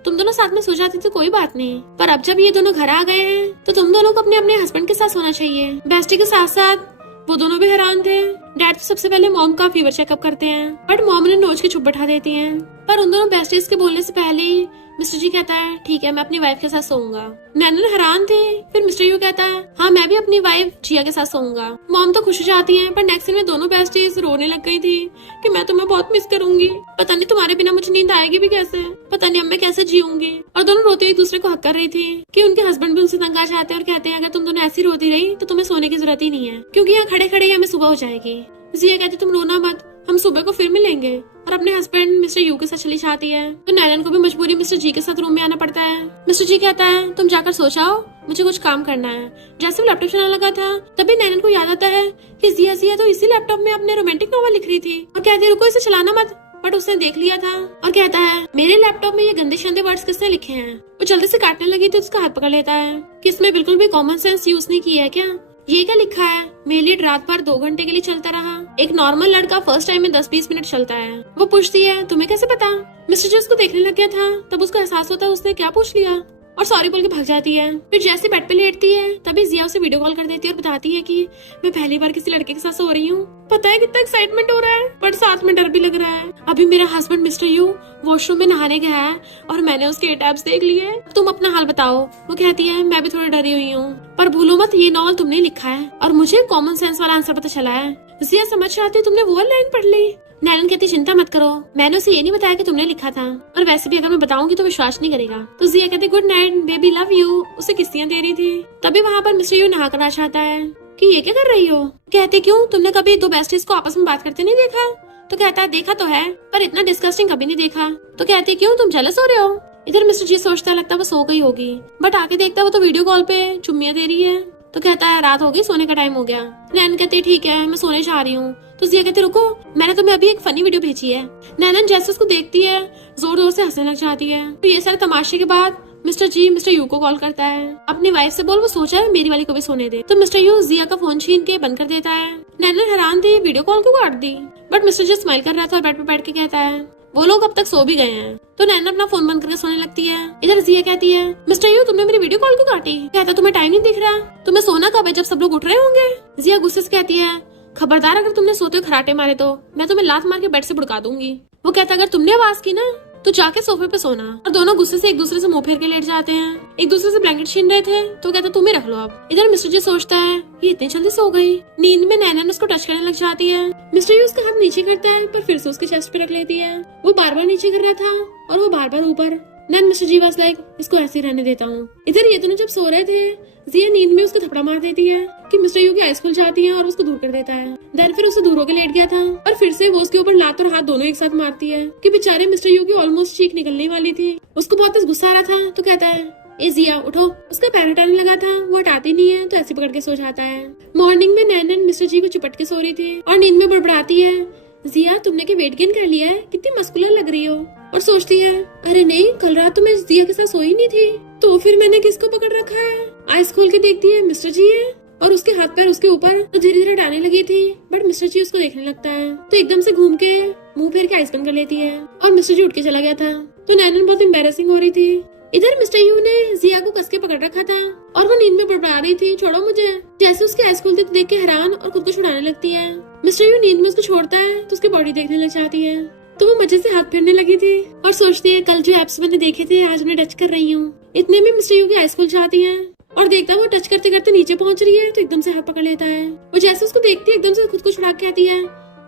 तुम दोनों साथ में सो जाती थी कोई बात नहीं, पर अब जब ये दोनों घर आ गए हैं तो तुम दोनों को अपने अपने हस्बैंड के साथ सोना चाहिए। बेस्टी के साथ साथ वो दोनों भी हैरान थे। डैड तो सबसे पहले मॉम का फीवर चेकअप करते हैं बट मॉम उन्हें नोच के चुप बैठा देती हैं। पर उन दोनों बेस्टीज के बोलने से पहले ही मिस्टर जी कहता है ठीक है मैं अपनी वाइफ के साथ सोऊंगा। नैनन हैरान थे। फिर मिस्टर यू कहता है हाँ मैं भी अपनी वाइफ जिया के साथ सोऊंगा। मॉम तो खुश हो जाती हैं पर नेक्स्ट सीन में दोनों बेस्टीज रोने लग गई थी कि मैं तुम्हें बहुत मिस करूंगी, पता नहीं तुम्हारे बिना मुझे नींद आएगी भी कैसे, पता नहीं अब मैं कैसे जीऊंगी। और दोनों रोते एक दूसरे को हक कर रही थी कि उनके हस्बैंड भी उनसे तंग आ जाते हैं और कहते हैं अगर तुम दोनों ऐसी रोती रही तो तुम्हें सोने की जरूरत ही नहीं है क्योंकि यहाँ खड़े खड़े हमें सुबह हो जाएगी। जिया कहती तुम रोना मत, हम सुबह को फिर मिलेंगे। और अपने हस्बैंड मिस्टर यू के साथ चली जाती है तो नैनन को भी मजबूरी मिस्टर जी के साथ रूम में आना पड़ता है। मिस्टर जी कहता है तुम जाकर सो जाओ, मुझे कुछ काम करना है। जैसे वो लैपटॉप चलाने लगा था तभी नैनन को याद आता है कि जिया तो इसी लैपटॉप में अपने रोमांटिक नॉवल लिख रही थी और कहती रुको इसे चलाना मत। बट उसने देख लिया था और कहता है मेरे लैपटॉप में ये गंदे शंदे वर्ड्स किसने लिखे हैं। वो जल्दी से काटने लगी तो उसका हाथ पकड़ लेता है कि इसमें बिल्कुल भी कॉमन सेंस यूज नहीं किया है क्या। ये क्या लिखा है, मेरे लिए रात भर 2 घंटे के लिए चलता रहा, एक नॉर्मल लड़का फर्स्ट टाइम में 10-20 मिनट चलता है। वो पूछती है तुम्हें कैसे पता। मिस्टर जी उसको देखने लग गया था तब उसको एहसास होता है उसने क्या पूछ लिया और सॉरी बोल के भाग जाती है। फिर जैसे बेड पे लेटती है तभी जिया उसे वीडियो कॉल कर देती है और बताती है कि मैं पहली बार किसी लड़के के साथ सो रही हूँ। पता है कितना एक्साइटमेंट हो रहा है पर साथ में डर भी लग रहा है। अभी मेरा हस्बैंड मिस्टर यू वॉशरूम में नहाने गया है और मैंने उसके टैब्स देख लिए, तुम अपना हाल बताओ। वो कहती है मैं भी थोड़ी डरी हुई हूँ पर भूलो मत ये नॉवल तुमने लिखा है और मुझे कॉमन सेंस वाला आंसर पता चला है। जिया समझ जाती तुमने वो लाइन पढ़ ली। नैनन कहती चिंता मत करो, मैंने उसे ये नहीं बताया कि तुमने लिखा था और वैसे भी अगर मैं बताऊंगी तो विश्वास नहीं करेगा। तो जिया कहती good night baby love you, उसे किस्तियां दे रही थी। तभी वहाँ पर मिस्टर यू नहा कर आ जाता है कि ये क्या कर रही हो। कहती क्यों तुमने कभी 2 बेस्टीज को आपस में बात करते नहीं देखा। तो कहता है देखा तो है पर इतना डिस्कस्टिंग कभी नहीं देखा। तो कहती क्यों तुम जेलस हो रहे हो। इधर मिस्टर जी सोचता लगता है वो सो गई होगी बट आके देखता है वो तो वीडियो कॉल पे चुम्मियां दे रही है। तो कहता है रात हो गई सोने का टाइम हो गया। नैनन कहती ठीक है मैं सोने जा रही हूँ। तो जिया कहती रुको मैंने तुम्हें अभी एक फनी वीडियो भेजी है। नैनन जैसे उसको देखती है जोर जोर से हंसने लग जाती है। तो ये सारे तमाशे के बाद मिस्टर जी मिस्टर यू को कॉल करता है, अपनी वाइफ से बोल वो सोचा है मेरी वाली को भी सोने दे। तो मिस्टर यू जिया का फोन छीन के बंद कर देता है नैनन हैरान थी, वीडियो कॉल क्यों काट दी? बट मिस्टर जी स्माइल कर रहा था और बेड पे बैठ के कहता है वो लोग अब तक सो भी गए हैं। तो नैनन अपना फोन बंद करके सोने लगती है। इधर जिया कहती है मिस्टर यू तुमने मेरी वीडियो कॉल क्यों काटी? कहता तुम्हें टाइम नहीं दिख रहा? तुम्हें सोना कब है, जब सब लोग उठ रहे होंगे? जिया गुस्से से कहती है खबरदार अगर तुमने सोते हुए खराटे मारे तो मैं तुम्हें लात मार के बेड से बुड़का दूंगी। वो कहता अगर तुमने आवाज की ना तो जाके सोफे पे सोना। और दोनों गुस्से से एक दूसरे से मुंह फेर के लेट जाते हैं। एक दूसरे से ब्लैंकेट छीन रहे थे तो कहता तुम ही रख लो अब। इधर मिस्टर जी सोचता है ये इतनी जल्दी सो गई। नींद में नैनन उसको टच करने लग जाती है। मिस्टर जी उसका हाथ नीचे करता है पर फिर से उसके चेस्ट पे रख लेती है। वो बार बार नीचे कर रहा था और वो बार बार ऊपर। नैन मिस्टर जी वाज लाइक इसको ऐसे ही रहने देता हूँ। इधर ये दोनों जब सो रहे थे जिया नींद में उसको थपड़ा मार देती है कि मिस्टर यू की आइस खुल जाती है और उसको दूर कर देता है। देन फिर उसे दूर होकर लेट गया था और फिर से वो उसके ऊपर लात और हाथ दोनों एक साथ मारती है कि बेचारे मिस्टर यू की ऑलमोस्ट चीख निकलने वाली थी। उसको बहुत गुस्सा आ रहा था तो कहता है ए जिया उठो। उसका पैर हटाने लगा था, वो हटाती नहीं है तो ऐसे पकड़ के सो जाता है। मॉर्निंग में नैनन मिस्टर जी को चिपट के सो रही थी और नींद में बड़बड़ाती है जिया तुमने के वेट गेन कर लिया है, कितनी मस्कुलर लग रही हो। और सोचती है अरे नहीं कल रात तो मैं जिया के साथ सोई नहीं थी तो फिर मैंने किसको पकड़ रखा है। आइस खोल के देखती है मिस्टर जी है और उसके हाथ पैर उसके ऊपर तो धीरे धीरे हटाने लगी थी। बट मिस्टर जी उसको देखने लगता है तो एकदम से घूम के मुंह फेर के आइस बंद कर लेती है और मिस्टर जी उठ के चला गया था। तो नैनन बहुत एम्बैरेसिंग हो रही थी। इधर मिस्टर यू ने जिया को कस के पकड़ रखा था और वो नींद में बड़बड़ा रही थी छोड़ो मुझे। जैसे उसके आइस खुलते देख के हैरान और खुद को छुड़ाने लगती है। मिस्टर यू नींद में उसको छोड़ता है तो उसकी बॉडी देखने लग जाती है तो वो मजे से हाथ फेरने लगी थी और सोचती है कल जो एप्स मैंने देखे थे आज मैं टच कर रही हूँ। इतने में मिस्टर यू की आइस खुल जाती है और देखता है वो टच करते करते नीचे पहुंच रही है तो एकदम से हाथ पकड़ लेता है। वो जैसे उसको देखती है एकदम से खुद को छुड़ा के कहती है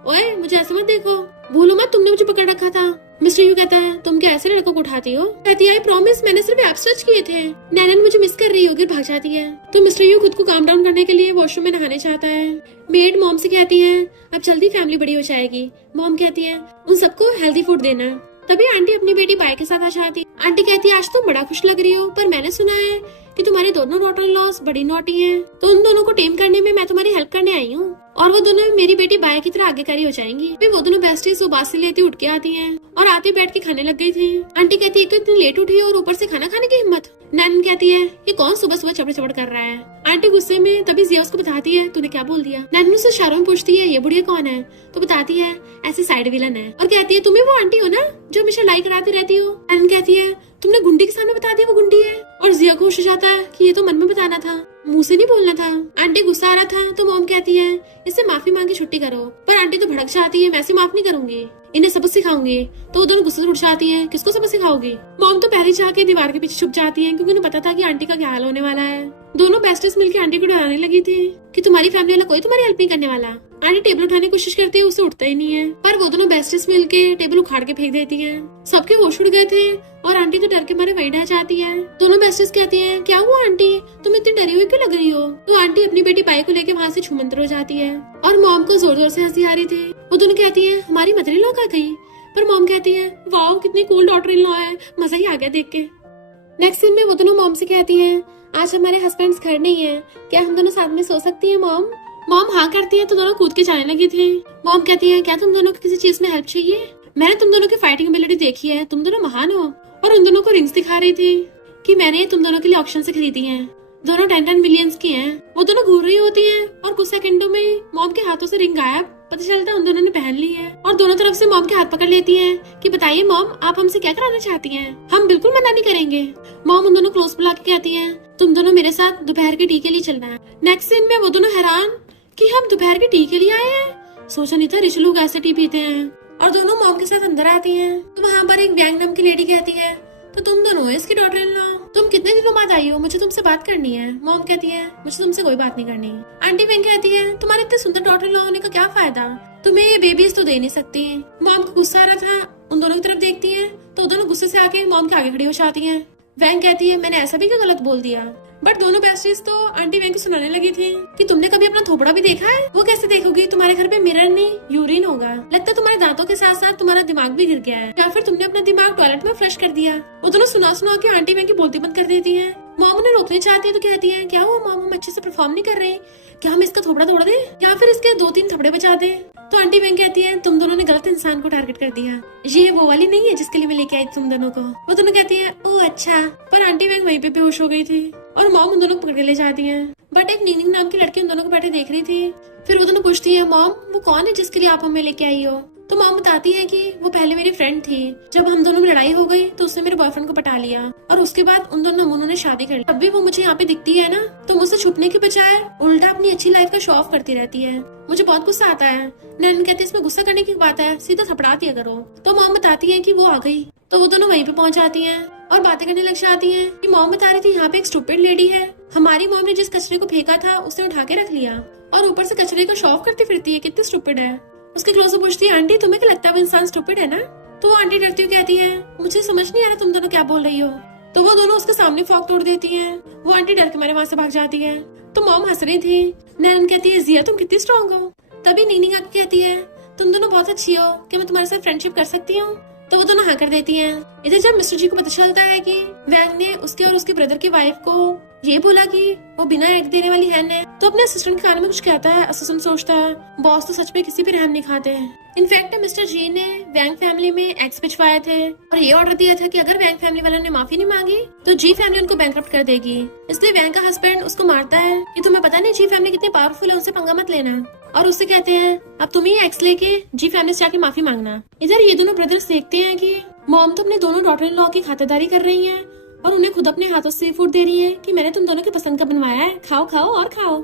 ओए मुझे ऐसे मत देखो, भूलो मत तुमने मुझे पकड़ रखा था। मिस्टर यू कहता है तुम क्या ऐसे लड़कों को उठाती हो? कहती है आई प्रॉमिस मैंने सिर्फ एप्स टच किए थे। नैनन मुझे मिस कर रही होगी, भाग जाती है। तो मिस्टर यू खुद को काम डाउन करने के लिए वॉशरूम में नहाने चाहता है। मेड मॉम से कहती है अब जल्दी फैमिली बड़ी हो जाएगी। मॉम कहती है उन सबको हेल्दी फूड देना। तभी आंटी अपनी बेटी बाय के साथ आ जाती। आंटी कहती है आज तुम बड़ा खुश लग रही हो पर मैंने सुना है कि तुम्हारी दोनों डॉटर इन लॉस बड़ी नॉटी हैं, तो उन दोनों को टेम करने में मैं तुम्हारी हेल्प करने आई हूँ और वो दोनों मेरी बेटी बाय की तरह आज्ञाकारी हो जाएंगी। फिर वो दोनों बेस्टीज वो बात से लेती उठ के आती हैं और आती बैठ के खाने लग गई थी। आंटी कहती है तो इतनी लेट उठी और ऊपर से खाना खाने की हिम्मत। नैनन कहती है ये कौन सुबह सुबह चबड़ चबड़ कर रहा है। आंटी गुस्से में तभी जिया उसको बताती है तूने क्या बोल दिया। नैनन उससे इशारों में पूछती है ये बुढ़िया कौन है तो बताती है ऐसे साइड विलन है और कहती है तुम्हें वो आंटी हो ना जो हमेशा लाइक कराती रहती हो। नैनन कहती है तुमने गुंडी के सामने बता दिया वो गुंडी है। और जिया को होश जाता है कि ये तो मन में बताना था, मुंह से नहीं बोलना था। आंटी गुस्सा आ रहा था तो मॉम कहती है इससे माफी मांग के छुट्टी करो। पर आंटी तो भड़क जाती है मैं इसे माफ नहीं करूंगी, इन्हें सबक सिखाऊंगी। तो वो दोनों गुस्से से उठ जाती हैं किसको सबक सिखाओगी। मॉम तो पहले जाके दीवार के पीछे छुप जाती है क्योंकि उन्हें पता था कि आंटी का क्या हाल होने वाला है। दोनों बेस्टेस मिलकर आंटी को डराने लगी थी कि तुम्हारी फैमिली वाला कोई तुम्हारी हेल्प नहीं करने वाला। आंटी टेबल उठाने की कोशिश करती है उसे उठता ही नहीं है पर वो दोनों बेस्टेस मिलके टेबल उखाड़ के फेंक देती है। सबके होश उड़ गए थे और आंटी तो डर के मारे वहीं रह जाती है। दोनों बेस्टेस कहती हैं क्या हुआ आंटी तुम इतनी डरी हुई क्यों लग रही हो। तो आंटी अपनी बेटी पाई को लेके वहाँ से छूमंतर हो जाती है और मॉम को जोर जोर से हंसी आ रही थी। वो दोनों कहती है हमारी मदर इन लॉ कहाँ गई। पर मॉम कहती है वाओ कितनी कूल डॉटर इन लॉ है, मजा ही आ गया देख के। नेक्स्ट सीन में वो दोनों मॉम से कहती हैं आज हमारे हस्बैंड्स घर नहीं है, क्या हम दोनों साथ में सो सकती हैं मॉम। मॉम हाँ करती है तो दोनों कूद के जाने लगी थी। मॉम कहती है क्या तुम दोनों को किसी चीज में हेल्प चाहिए। मैंने तुम दोनों की फाइटिंग एबिलिटी देखी है, तुम दोनों महान हो। और उन दोनों को रिंग्स दिखा रही थी कि मैंने ये तुम दोनों के लिए ऑक्शन से खरीदी हैं, दोनों 10-10 मिलियंस की हैं। वो दोनों घूर रही होती है और कुछ सेकंडों में मॉम के हाथों से रिंग गायब। पता चलता है उन दोनों ने पहन ली है और दोनों तरफ से मॉम के हाथ पकड़ लेती हैं कि बताइए मॉम आप हमसे क्या कराना चाहती हैं, हम बिल्कुल मना नहीं करेंगे। मॉम उन दोनों क्लोज बुला के कहती है तुम दोनों मेरे साथ दोपहर की टी के लिए चलना है। नेक्स्ट सीन में वो दोनों हैरान कि हम दोपहर की टी के लिए आए हैं, सोचा नहीं था रिच लोग ऐसे टी पीते हैं। और दोनों मॉम के साथ अंदर आती हैं तो वहाँ पर एक व्यंग नाम की लेडी कहती है तो तुम दोनों हो इसकी डॉटर इन लॉ, तुम कितने दिनों बाद आई हो, मुझे तुमसे बात करनी है। मॉम कहती है मुझे तुमसे कोई बात नहीं करनी। आंटी व्यंग कहती है तुम्हारे इतने सुंदर डॉटर इन लॉ होने का क्या फायदा, तुम्हें ये बेबीज तो दे नहीं सकती। मॉम को गुस्सा आ रहा था, उन दोनों की तरफ देखती है तो दोनों गुस्से से आके मॉम के आगे खड़ी हो जाती हैं। वैंग कहती है मैंने ऐसा भी क्या गलत बोल दिया। बट दोनों बेस्टीज तो आंटी वैंग को सुनाने लगी थी कि तुमने कभी अपना थोपड़ा भी देखा है। वो कैसे देखोगी, तुम्हारे घर पे मिरर नहीं यूरिन होगा। लगता है तुम्हारे दांतों के साथ साथ तुम्हारा दिमाग भी गिर गया है या फिर तुमने अपना दिमाग टॉयलेट में फ्लश कर दिया। वो दोनों सुना सुना के आंटी वैंग की बोलती बंद कर देती है। मॉम उन्हें रोकने चाहती है तो कहती है क्या हुआ मॉम, हम अच्छे से परफॉर्म नहीं कर रहे, क्या हम इसका थोपड़ा तोड़ दे या फिर इसके 2-3 थपड़े बचा दे। तो आंटी वैंग कहती है तुम दोनों ने गलत इंसान को टारगेट कर दिया, ये वो वाली नहीं है जिसके लिए मैं लेके आई तुम दोनों को। वो दोनों कहती है ओह अच्छा। पर आंटी वैंग वहीं पे बेहोश हो गई थी और मॉम उन दोनों को पकड़ के ले जाती है। बट एक नीनिंग नाम की लड़की उन दोनों को बैठे देख रही थी। फिर वो दोनों पूछती है, मॉम वो कौन है जिसके लिए आप हमें लेके आई हो? तो मॉम बताती है कि वो पहले मेरी फ्रेंड थी, जब हम दोनों में लड़ाई हो गई तो उसने मेरे बॉयफ्रेंड को पटा लिया और उसके बाद उन दोनों नमूनों ने शादी कर ली। तब भी वो मुझे यहाँ पे दिखती है ना, तो मुझसे छुपने के बजाय उल्टा अपनी अच्छी लाइफ का शो ऑफ करती रहती है। मुझे बहुत गुस्सा आता है। नैनन कहती है इसमें गुस्सा करने की बात है, सीधा थपड़ा दिया करो। तो मॉम बताती है कि वो आ गई। तो वो दोनों वहीं पे पहुंच जाती हैं और बातें करने लग जाती हैं कि मॉम बता रही थी यहाँ पे एक स्टूपिड लेडी है, हमारी मॉम ने जिस कचरे को फेंका था उसने उठा के रख लिया और ऊपर से कचरे का शो ऑफ करती फिरती है, कितनी स्टूपिड है। उसके क्लोज से पूछती है, आंटी तुम्हें क्या लगता है वो इंसान स्टूपिड है ना? तो वो आंटी डरती हुई कहती है, मुझे समझ नहीं आ रहा तुम दोनों क्या बोल रही हो। तो वो दोनों उसके सामने फॉक तोड़ देती हैं। वो आंटी डर के मारे वहाँ से भाग जाती है। तो मॉम हंस रही थी। नैनन कहती है, जिया तुम कितनी स्ट्रॉन्ग हो। तभी नीनिंग आके कहती है, तुम दोनों बहुत अच्छी हो, क्या मैं तुम्हारे साथ फ्रेंडशिप कर सकती हूँ? तो वो दोनों हाँ कर देती हैं। इधर जब मिस्टर जी को पता चलता है कि वैंग ने उसके और उसके ब्रदर की वाइफ को ये बोला कि वो बिना एग देने वाली हैन है, तो अपने असिस्टेंट के कान में कुछ कहता है। असिस्टेंट सोचता है बॉस तो सच में किसी भी रहम नहीं खाते हैं। इनफैक्ट मिस्टर जी ने वैंग फैमिली में एग्स भिजवाए थे और ये ऑर्डर दिया था कि अगर वैंग फैमिली वालों ने माफी नहीं मांगी तो जी फैमिली उनको बैंकरप्ट कर देगी। इसलिए वैंग का हस्बैंड उसको मारता है कि तुम्हें पता नहीं जी फैमिली कितनी पावरफुल है, उनसे पंगा मत लेना। और उससे कहते हैं अब तुम ही एक्स लेके जी फैमिली से जाके माफी मांगना। इधर ये दोनों ब्रदर्स देखते हैं कि मॉम तो अपने दोनों डॉटर इन लॉ की खातिरदारी कर रही हैं और उन्हें खुद अपने हाथों से फूड दे रही है कि मैंने तुम दोनों के पसंद का बनवाया है, खाओ खाओ और खाओ।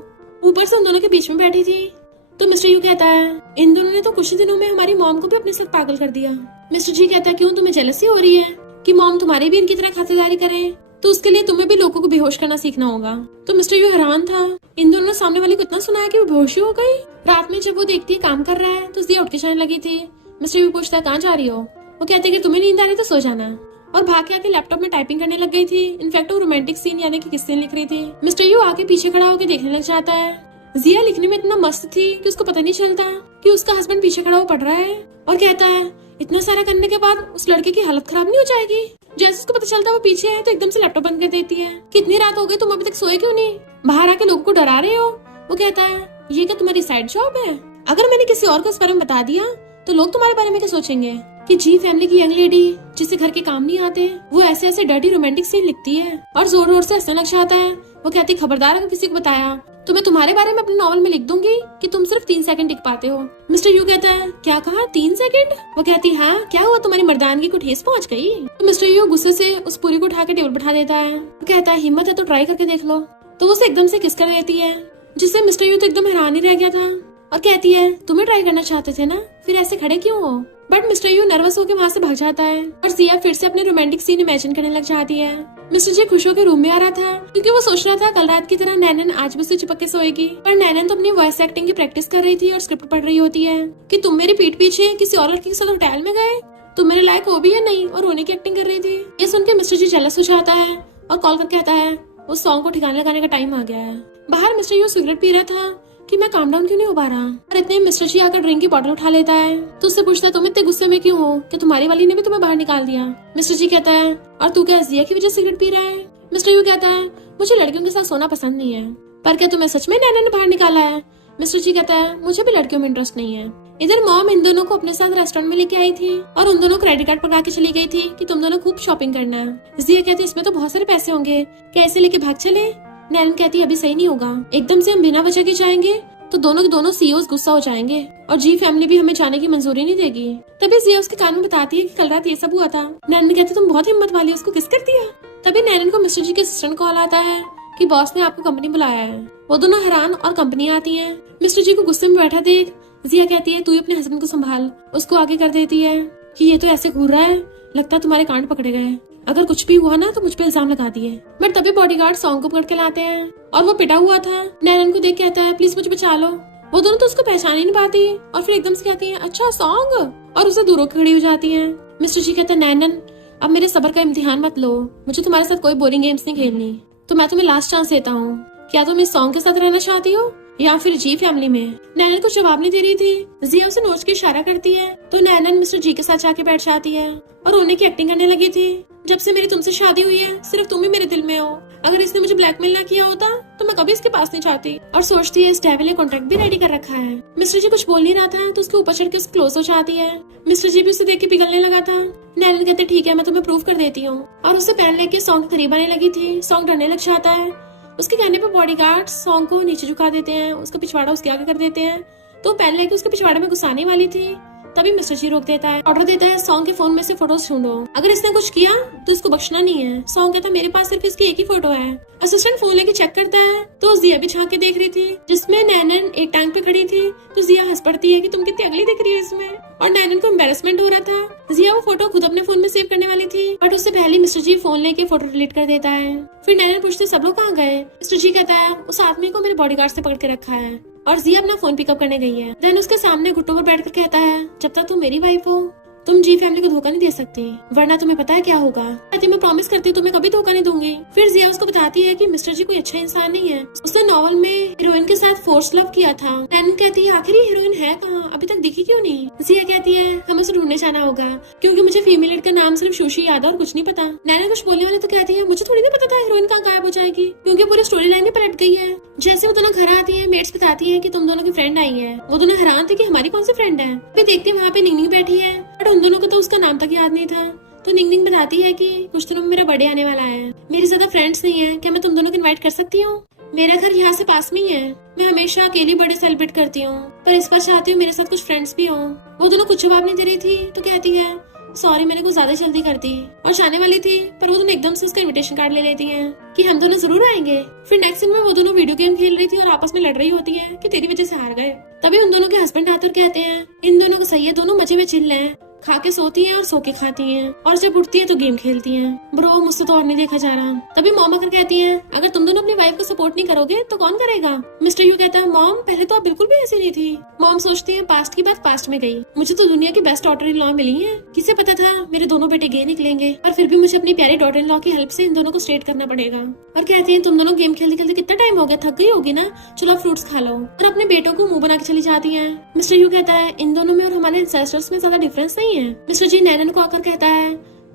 ऊपर से उन दोनों के बीच में बैठी थी। तो मिस्टर यू कहता है, इन दोनों ने तो कुछ ही दिनों में हमारी मॉम को भी अपने साथ पागल कर दिया। मिस्टर जी कहता है, क्यों तुम्हें जेलसी हो रही है कि मॉम तुम्हारी भी इनकी तरह खातिरदारी करे? तो उसके लिए तुम्हें भी लोगों को बेहोश करना सीखना होगा। तो मिस्टर यू हैरान था। इन दोनों ने सामने वाले को इतना सुनाया कि वो बेहोश हो गई। रात में जब वो देखती है काम कर रहा है तो उसकी उठ के जाने लगी थी। मिस्टर यू पूछता है, कहाँ जा रही हो? वो कहती है कि तुम्हें नींद आ रही तो सो जाना, और भाग के आके लैपटॉप में टाइपिंग करने लग गई थी। इनफैक्ट वो रोमांटिक सीन यानी कि किस्से लिख रही थी। मिस्टर यू आके पीछे खड़ा होकर देखने लग जाता है। जिया लिखने में इतना मस्त थी कि उसको पता नहीं चलता कि उसका हस्बैंड पीछे खड़ा हो पढ़ रहा है और कहता है, इतना सारा करने के बाद उस लड़के की हालत खराब नहीं हो जाएगी? जैसे उसको पता चलता है वो पीछे है तो एकदम से लैपटॉप बंद कर देती है। कितनी रात हो गई, तुम अभी तक सोए क्यों नहीं? बाहर आके लोगों को डरा रहे हो। वो कहता है, ये क्या तुम्हारी साइड जॉब है? अगर मैंने किसी और को इस बारे में बता दिया तो लोग तुम्हारे बारे में क्या सोचेंगे कि जी फैमिली की यंग लेडी जिसे घर के काम नहीं आते वो ऐसे ऐसे डर्टी रोमांटिक सीन लिखती है और जोर जोर से हंसने लग जाता है। वो कहती, खबरदार अगर किसी को बताया तो मैं तुम्हारे बारे में अपने नॉवल में लिख दूंगी कि तुम सिर्फ 3 सेकंड टिक पाते हो। मिस्टर यू कहता है, क्या कहा 3 सेकंड? वो कहती, हाँ क्या हुआ, तुम्हारी मर्दानगी को ठेस पहुंच गई? तो मिस्टर यू गुस्से से उस पूरी को उठा के टेबल बैठा देता है। वो कहता है, हिम्मत है तो ट्राई करके देख लो। तो वो उसे एकदम से किस कर देती है, जिससे मिस्टर यू तो एकदम हैरान ही रह गया था और कहती है, तुम्हें ट्राई करना चाहते थे ना, फिर ऐसे खड़े क्यों हो? बट मिस्टर यू नर्वस होकर वहाँ से भाग जाता है और जिया फिर से अपने रोमांटिक सीन इमेजिन करने लग जाती है। मिस्टर जी खुश होकर रूम में आ रहा था क्योंकि वो सोच रहा था कल रात की तरह नैनन आज भी उससे चिपक के सोएगी। पर नैनन तो अपनी वॉइस एक्टिंग की प्रैक्टिस कर रही थी और स्क्रिप्ट पढ़ रही होती है कि तुम मेरी पीठ पीछे किसी और लड़की के साथ होटल में गए, तुम मेरे लायक हो भी या नहीं, और रोने की एक्टिंग कर रही थी। ये सुन के मिस्टर जी जेलस हो जाता है और कॉल करके कहता है, उस सॉन्ग को ठिकाने लगाने का टाइम आ गया है। बाहर मिस्टर यू सिगरेट पी रहा था कि मैं काम डाउन क्यों नहीं हो पा रहा, और इतने मिस्टर जी आकर ड्रिंक की बोतल उठा लेता है। तो उससे पूछता है, तुम इतने गुस्से में क्यों हो कि तुम्हारी वाली ने भी तुम्हें बाहर निकाल दिया? मिस्टर जी कहता है, और तू क्या जिया की वजह से सिगरेट पी रहा है? मिस्टर यू कहता है, मुझे लड़कियों के साथ सोना पसंद नहीं है, पर क्या तुम्हें सच में नैना ने बाहर निकाला है? मिस्टर जी कहता है, मुझे भी लड़कियों में इंटरेस्ट नहीं है। इधर मॉम इन दोनों को अपने साथ रेस्टोरेंट में लेके आई थी और उन दोनों क्रेडिट कार्ड पकड़ा के चली गई थी कि तुम दोनों खूब शॉपिंग करना है। जिया कहती है, इसमें तो बहुत सारे पैसे होंगे, क्या ऐसे लेके भाग चले? नैनन कहती है, अभी सही नहीं होगा, एकदम से हम बिना वजह के जाएंगे तो दोनों के दोनों सीईओज गुस्सा हो जाएंगे और जी फैमिली भी हमें जाने की मंजूरी नहीं देगी। तभी जिया उसके कान में बताती है कि कल रात ये सब हुआ था। नैनन कहती, तुम बहुत हिम्मत वाली, उसको किस कर दिया? तभी नैनन को मिस्टर जी के असिस्टेंट कॉल आता है कि बॉस ने आपको कंपनी बुलाया है। वो दोनों हैरान और कंपनी आती है। मिस्टर जी को गुस्से में बैठा देख जिया कहती है, तू ही अपने हस्बैंड को संभाल। उसको आगे कर देती है कि ये तो ऐसे घूर रहा है, लगता है तुम्हारे कांड पकड़े गए, अगर कुछ भी हुआ ना तो मुझ पे इल्जाम लगा दिए। बट तभी बॉडीगार्ड सॉन्ग को पकड़ के लाते हैं और वो पिटा हुआ था। नैनन को देख के कहता है, प्लीज मुझे बचा लो। वो दोनों तो उसको पहचान ही नहीं पाती और फिर एकदम से कहती है, अच्छा सॉन्ग, और उसे दूर होकर खड़ी हो जाती है। मिस्टर जी कहता है, नैनन अब मेरे सब्र का इम्तिहान मत लो, मुझे तुम्हारे साथ कोई बोरिंग गेम्स नहीं खेलनी, तो मैं तुम्हें लास्ट चांस देता हूँ, क्या तुम इस सॉन्ग के साथ रहना चाहती हो या फिर जी फैमिली में? नैनन को जवाब नहीं दे रही थी। जिया उसे नोच के इशारा करती है तो नैनन मिस्टर जी के साथ जाके बैठ जाती है और रोने की एक्टिंग करने लगी थी। जब से मेरी तुमसे शादी हुई है सिर्फ तुम ही मेरे दिल में हो, अगर इसने मुझे ब्लैकमेल ना किया होता तो मैं कभी इसके पास नहीं जाती। और सोचती है इस डेविल ने कॉन्ट्रैक्ट भी रेडी कर रखा है। मिस्टर जी कुछ बोल नहीं रहा था तो उसके ऊपर चढ़ के उससे क्लोज हो जाती है। मिस्टर जी भी उसे देख के पिघलने लगा था। नैनन कहते, ठीक है मैं तुम्हें प्रूव कर देती हूँ, और उससे पेन लेके सॉन्ग के करीब आने लगी थी। सॉन्ग डरने लग जाता है उसके कहने पर बॉडीगार्ड सॉन्ग को नीचे झुका देते हैं, उसका पिछवाड़ा उसके आगे कर देते हैं। तो पहले है कि उसके पिछवाड़े में घुसाने वाली थी, तभी मिस्टर जी रोक देता है, ऑर्डर देता है सॉन्ग के फोन में से फोटोज ढूंढो, अगर इसने कुछ किया तो इसको बख्शना नहीं है। सॉन्ग कहता है मेरे पास सिर्फ इसकी एक ही फोटो है। असिस्टेंट फोन लेके चेक करता है तो जिया भी झांक के देख रही थी, जिसमें नैनन एक टांग पे खड़ी थी। तो जिया हंस पड़ती है कि तुम कितनी अगली दिख रही है इसमें, और नैनन को एम्बेरसमेंट हो रहा था। जिया वो फोटो खुद अपने फोन में सेव करने वाली थी, बट उससे पहले मिस्टर जी फोन लेके फोटो डिलीट कर देता है। फिर नैनन पूछते सब लोग कहाँ गए। मिस्टर जी कहता है उस आदमी को मेरे बॉडीगार्ड से पकड़ के रखा है, और जिया अपना फोन पिकअप करने गई है। देन उसके सामने घुटनों पर बैठकर कहता है जब तक तुम मेरी वाइफ हो तुम जी फैमिली को धोखा नहीं दे सकती, वरना तुम्हें पता है क्या होगा। कहती मैं प्रॉमिस करती हूँ तुम्हें कभी धोखा नहीं दूंगी। फिर जिया उसको बताती है कि मिस्टर जी कोई अच्छा इंसान नहीं है, उसने नॉवल में हीरोइन के साथ फोर्स लव किया था। नैनन कहती है आखिर हीरोइन है कहाँ, अभी तक दिखी क्यों नहीं। जिया कहती है हमें उसे ढूंढने जाना होगा, क्योंकि मुझे फीमेल लीड का नाम सिर्फ सुशी याद है और कुछ नहीं पता। नैनन कुछ बोलने वाली तो कहती है मुझे थोड़ी नहीं पता था हीरोइन कहाँ गायब हो जाएगी, क्योंकि पूरी स्टोरी लाइन ही पलट गई है। जैसे वो दोनों घर आती है, मेट्स बताती है कि तुम दोनों की फ्रेंड आई है। वो दोनों हैरान थे कि हमारी कौन सी फ्रेंड है। फिर देखते हैं वहाँ पे निंगनिंग बैठी है, बट उन दोनों को तो उसका नाम तक याद नहीं था। तो निंगनिंग बताती है कि कुछ दिनों में मेरा बर्थडे आने वाला है, मेरी ज्यादा फ्रेंड्स नहीं है, क्या मैं तुम दोनों को इनवाइट कर सकती हूँ। मेरा घर यहाँ से पास में ही है, मैं हमेशा अकेली बर्थडे सेलिब्रेट करती हूँ, पर इस बार चाहती हूँ मेरे साथ कुछ फ्रेंड्स भी हों। वो दोनों कुछ जवाब नहीं दे रही थी, तो कहती है सॉरी मैंने कुछ ज्यादा जल्दी कर दी, और जाने वाली थी, पर वो दोनों एकदम से उसका इनविटेशन कार्ड ले लेती हैं कि हम दोनों जरूर आएंगे। फिर नेक्स्ट सीन में वो दोनों वीडियो गेम खेल रही थी और आपस में लड़ रही होती है कि तेरी वजह से हार गए। तभी उन दोनों के हस्बैंड आते और कहते हैं इन दोनों को सही है, दोनों मजे में चिल हैं, खा के सोती हैं और सो के खाती हैं, और जब उठती है तो गेम खेलती हैं। ब्रो मुझसे तो और नहीं देखा जा रहा। तभी मॉम आकर कहती हैं अगर तुम दोनों अपनी वाइफ को सपोर्ट नहीं करोगे तो कौन करेगा। मिस्टर यू कहता है मॉम पहले तो आप बिल्कुल भी ऐसी नहीं थी। मॉम सोचती है पास्ट की बात पास्ट में गई, मुझे तो दुनिया की बेस्ट डॉटर इन लॉ मिली है, किसे पता था मेरे दोनों बेटे गे निकलेंगे, और फिर भी मुझे अपनी प्यारी डॉटर इन लॉ की हेल्प से इन दोनों को स्ट्रेट करना पड़ेगा। और कहती है तुम दोनों गेम खेलते खेलते कितना टाइम हो गया, थक गई होगी ना, चलो फ्रूट्स खा लो, और अपने बेटों को मुंह बना के चली जाती है। मिस्टर यू कहता है इन दोनों में और हमारे एंसेस्टर्स में ज्यादा डिफरेंस नहीं है। मिस्टर जी नैनन को आकर कहता है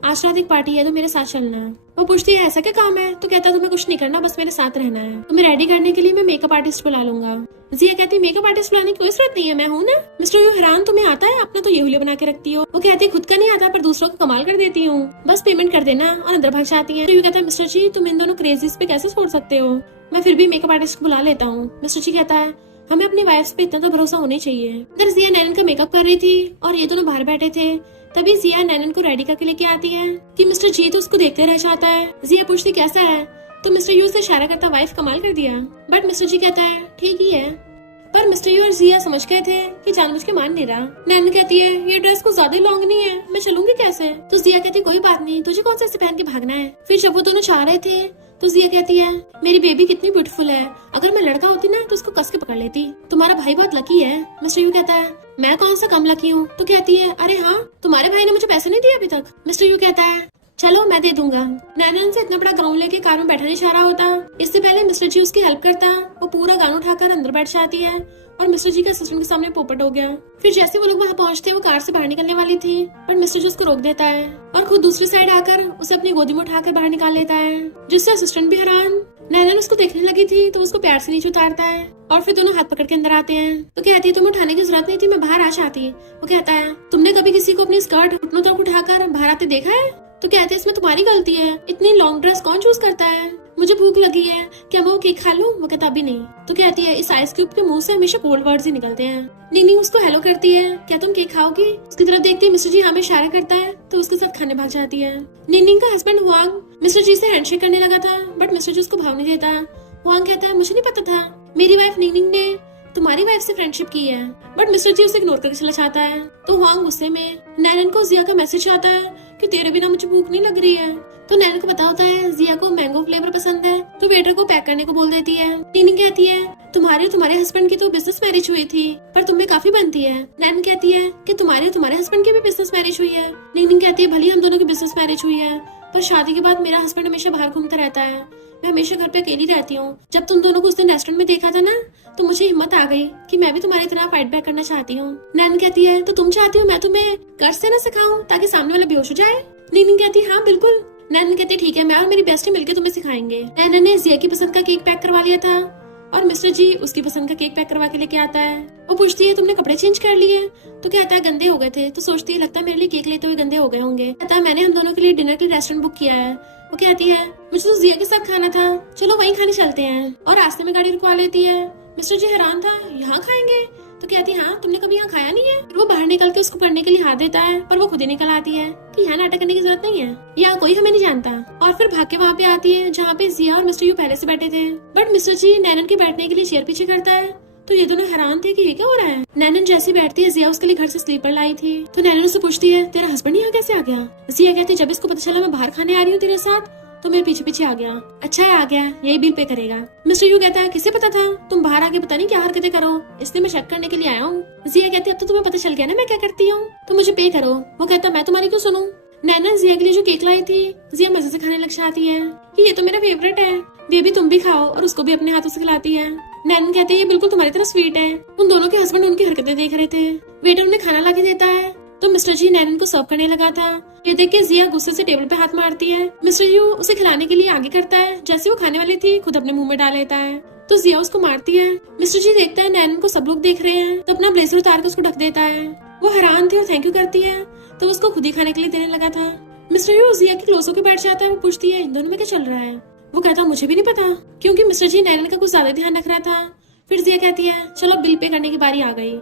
आज रात एक पार्टी है तो मेरे साथ चलना है। वो पूछती है ऐसा क्या काम है, तो कहता है तुम्हें कुछ नहीं करना, बस मेरे साथ रहना है, तुम्हें रेडी करने के लिए मैं मेकअप आर्टिस्ट बुला लूंगा। जिया कहती है मेकअप आर्टिस्ट बुलाने की कोई जरूरत नहीं है, मैं हूँ ना। मिस्टर यू हैरान तुम्हें आता है, अपना तो ये हुलिया बना के रखती हो। वो कहती है खुद का नहीं आता पर दूसरों को कमाल कर देती हूँ, बस पेमेंट कर देना, और अंदर भाग जाती है। तो यू कहता है मिस्टर जी तुम इन दोनों क्रेजीज पे कैसे छोड़ सकते हो, मैं फिर भी मेकअप आर्टिस्ट बुला लेता हूँ। मिस्टर जी कहता है हमें अपनी वाइफ्स पे इतना तो भरोसा होना चाहिए। इधर जिया नैनन का मेकअप कर रही थी और ये दोनों बाहर बैठे थे। तभी जिया नैनन को रेडी करके लेके आती है कि मिस्टर जी तो उसको देखते रह जाता है। जिया पूछती कैसा है, तो मिस्टर यू से इशारा करता वाइफ कमाल कर दिया, बट मिस्टर जी कहता है ठीक ही है। पर मिस्टर यू और जिया समझ गए थे कि जानबूझ के मान नहीं रहा। नैनन कहती है ये ड्रेस कुछ ज्यादा लॉन्ग नहीं है, मैं चलूंगी कैसे। तो जिया कहती है कोई बात नहीं, तुझे कौन सा ऐसे पहन के भागना है। फिर जब वो दोनों चाह रहे थे तो जिया कहती है मेरी बेबी कितनी ब्यूटीफुल है, अगर मैं लड़का होती ना तो उसको कस के पकड़ लेती, तुम्हारा भाई बहुत लकी है। मिस्टर यू कहता है मैं कौन सा कम लकी हूँ। तो कहती है अरे हाँ तुम्हारे भाई ने मुझे पैसे नहीं दिए अभी तक। मिस्टर यू कहता है चलो मैं दे दूंगा। नैनन से इतना बड़ा गाउन लेके कार में बैठा नहीं चाह रहा होता, इससे पहले मिस्टर जी उसकी हेल्प करता, वो पूरा गाउन उठाकर अंदर बैठ जाती है और मिस्टर जी के असिस्टेंट के सामने पोपट हो गया। फिर जैसे वो लोग वहाँ पहुँचते वो कार से बाहर निकलने वाली थी, पर मिस्टर जी उसको रोक देता है और खुद दूसरी साइड आकर उसे अपनी गोदी में उठाकर बाहर निकाल लेता है, जिससे असिस्टेंट भी हैरान। नैनन उसको देखने लगी थी तो उसको प्यार से नीचे उतारता है और फिर दोनों हाथ पकड़ के अंदर आते हैं। तो कहती है तुम्हें उठाने की जरूरत नहीं थी, मैं बाहर आ जाती। वो कहता है तुमने कभी किसी को अपनी स्कर्ट घुटनों तक उठाकर बाहर आते देखा है। तो कहते हैं इसमें तुम्हारी गलती है, इतनी लॉन्ग ड्रेस कौन चूज करता है, मुझे भूख लगी है, क्या मैं वो केक खा लूं। वो कहता अभी नहीं। तो कहती है इस आइस क्यूब के मुंह से हमेशा कोल्ड वर्ड्स ही निकलते हैं। निंगनिंग उसको हेलो करती है, क्या तुम केक खाओगी। उसकी तरफ देखते ही मिस्टर जी हमें इशारा करता है तो उसके साथ खाने भाग जाती है। निंगनिंग का हस्बैंड हुआंग मिस्टर जी से हैंडशेक करने लगा था, बट मिस्टर जी उसको भाव नहीं देता। हुआंग कहता है मुझे नहीं पता था मेरी वाइफ निंगनिंग ने तुम्हारी वाइफ से फ्रेंडशिप की है, बट मिस्टर जी उसे इग्नोर करके चला जाता है। तो हुआंग गुस्से में नैनन को जिया का मैसेज आता है कि तेरे बिना मुझे भूख नहीं लग रही है। तो नैनन को पता होता है जिया को मैंगो फ्लेवर पसंद है, तो वेटर को पैक करने को बोल देती है। निंगनिंग कहती है तुम्हारे और तुम्हारे हस्बैंड की तो बिजनेस मैरिज हुई थी, पर तुम्हें काफी बनती है। नैनन कहती है कि तुम्हारे और तुम्हारे हस्बैंड की भी बिजनेस मैरिज हुई है। निंगनिंग कहती है भले हम दोनों की बिजनेस मैरिज हुई है, पर शादी के बाद मेरा हस्बैंड हमेशा बाहर घूमता रहता है, मैं हमेशा घर पे अकेली रहती हूँ। जब तुम दोनों को उस दिन रेस्टोरेंट में देखा था ना, तो मुझे हिम्मत आ गई कि मैं भी तुम्हारी तरह फाइट बैक करना चाहती हूँ। नैनन कहती है तो तुम चाहती हो मैं तुम्हें कर्ज देना सिखाऊं ताकि सामने वाला बेहोश हो जाए। निंगनिंग कहती है हाँ बिल्कुल। नैनन कहती है ठीक है, मैं और मेरी बेस्टी मिलकर तुम्हें सिखाएंगे। नैनन ने जिया की पसंद का केक पैक करवा लिया था और मिस्टर जी उसकी पसंद का केक पैक करवा के लेके आता है। वो पूछती है तुमने कपड़े चेंज कर लिए? तो कहता है गंदे हो गए थे। तो सोचती है लगता है मेरे लिए केक लेते हुए गंदे हो गए होंगे। कहता है मैंने हम दोनों के लिए डिनर के लिए रेस्टोरेंट बुक किया है। वो कहती है मुझे तो जिया के साथ खाना था, चलो वहीं खाने चलते हैं। और रास्ते में गाड़ी रुकवा लेती है। मिस्टर जी हैरान था, यहाँ खाएंगे? तो कहती है हाँ, तुमने कभी यहाँ खाया नहीं है? फिर वो बाहर निकल के उसको पढ़ने के लिए हाथ देता है, पर वो खुद ही निकल आती है कि यहाँ नाटक करने की जरूरत नहीं है, यहाँ कोई हमें नहीं जानता। और फिर भाग के वहाँ पे आती है जहाँ पे जिया और मिस्टर यू पहले से बैठे थे। बट मिस्टर जी नैनन के बैठने के लिए चेयर पीछे करता है। तो ये दोनों हैरान थे कि ये क्या हो रहा है। नैनन जैसी बैठती है, जिया उसके लिए घर से स्लीपर लाई थी। तो नैनन उससे पूछती है तेरा हस्बैंड यहाँ कैसे आ गया? जिया कहती है जब इसको पता चला मैं बाहर खाने आ रही हूँ तेरे साथ तो मेरे पीछे पीछे आ गया। अच्छा है आ गया, यही बिल पे करेगा। मिस्टर यू कहता है किसे पता था तुम बाहर आके पता नहीं क्या हरकतें करो, इसलिए मैं चेक करने के लिए आया हूँ। जिया कहती है अब तो तुम्हें पता चल गया ना मैं क्या करती हूँ, तो मुझे पे करो। वो कहता मैं तुम्हारी क्यों सुनूं। नैना जिया के लिए जो केक लाई थी जिया मजे से खाने लग जाती है कि ये तो मेरा फेवरेट है, बेबी तुम भी खाओ, और उसको भी अपने हाथों से खिलाती है। नैनन कहती है ये बिल्कुल तुम्हारी तरह स्वीट है। उन दोनों के हस्बैंड उनकी हरकतें देख रहे थे। वेटर उन्हें खाना ला के देता है तो मिस्टर जी नैनन को सर्व करने लगा था। ये देख के जिया गुस्से से टेबल पे हाथ मारती है। मिस्टर यू उसे खिलाने के लिए आगे करता है, जैसे वो खाने वाली थी खुद अपने मुंह में डाल लेता है तो जिया उसको मारती है। मिस्टर जी देखता है नैनन को सब लोग देख रहे हैं तो अपना ब्लेजर उतार कर उसको ढक देता है। वो हैरान थी और थैंक यू करती है तो उसको खुद ही खाने के लिए देने लगा था। मिस्टर यू जिया के क्लोज होकर बैठ जाता है। वो पूछती है इन दोनों में क्या चल रहा है? वो कहता मुझे भी नहीं पता, क्योंकि मिस्टर जी नैनन का कुछ ज्यादा ध्यान रख रहा था। फिर जिया कहती है चलो बिल पे करने की बारी आ गई।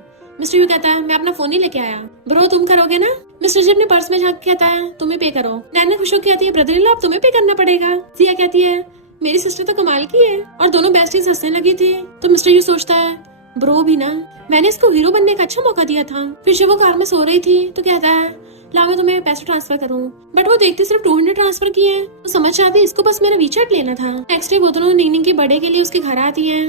मिस्टर यू कहता है मैं अपना फोन नहीं लेके आया, ब्रो तुम करोगे ना? मिस्टर जी अपने पर्स में झांक कहता है तुम्हें पे करो। नैना खुश होकर कहती है ब्रदर इन लॉ अब तुम्हें पे करना पड़ेगा। जिया कहती है मेरी सिस्टर तो कमाल की है, और दोनों बेस्टीज हंसने लगी थी। तो मिस्टर यू सोचता है ब्रो भी ना, मैंने इसको हीरो बनने का अच्छा मौका दिया था। फिर जब वो कार में सो रही थी तो कहता है लाओ मैं तुम्हें पैसे ट्रांसफर करूं, बट वो देखते सिर्फ 200 ट्रांसफर किए हैं। तो समझ आती इसको बस मेरा वीचैट लेना था। नेक्स्ट डे वो दोनों निंगनिंग के बर्थडे के लिए उसके घर आती है।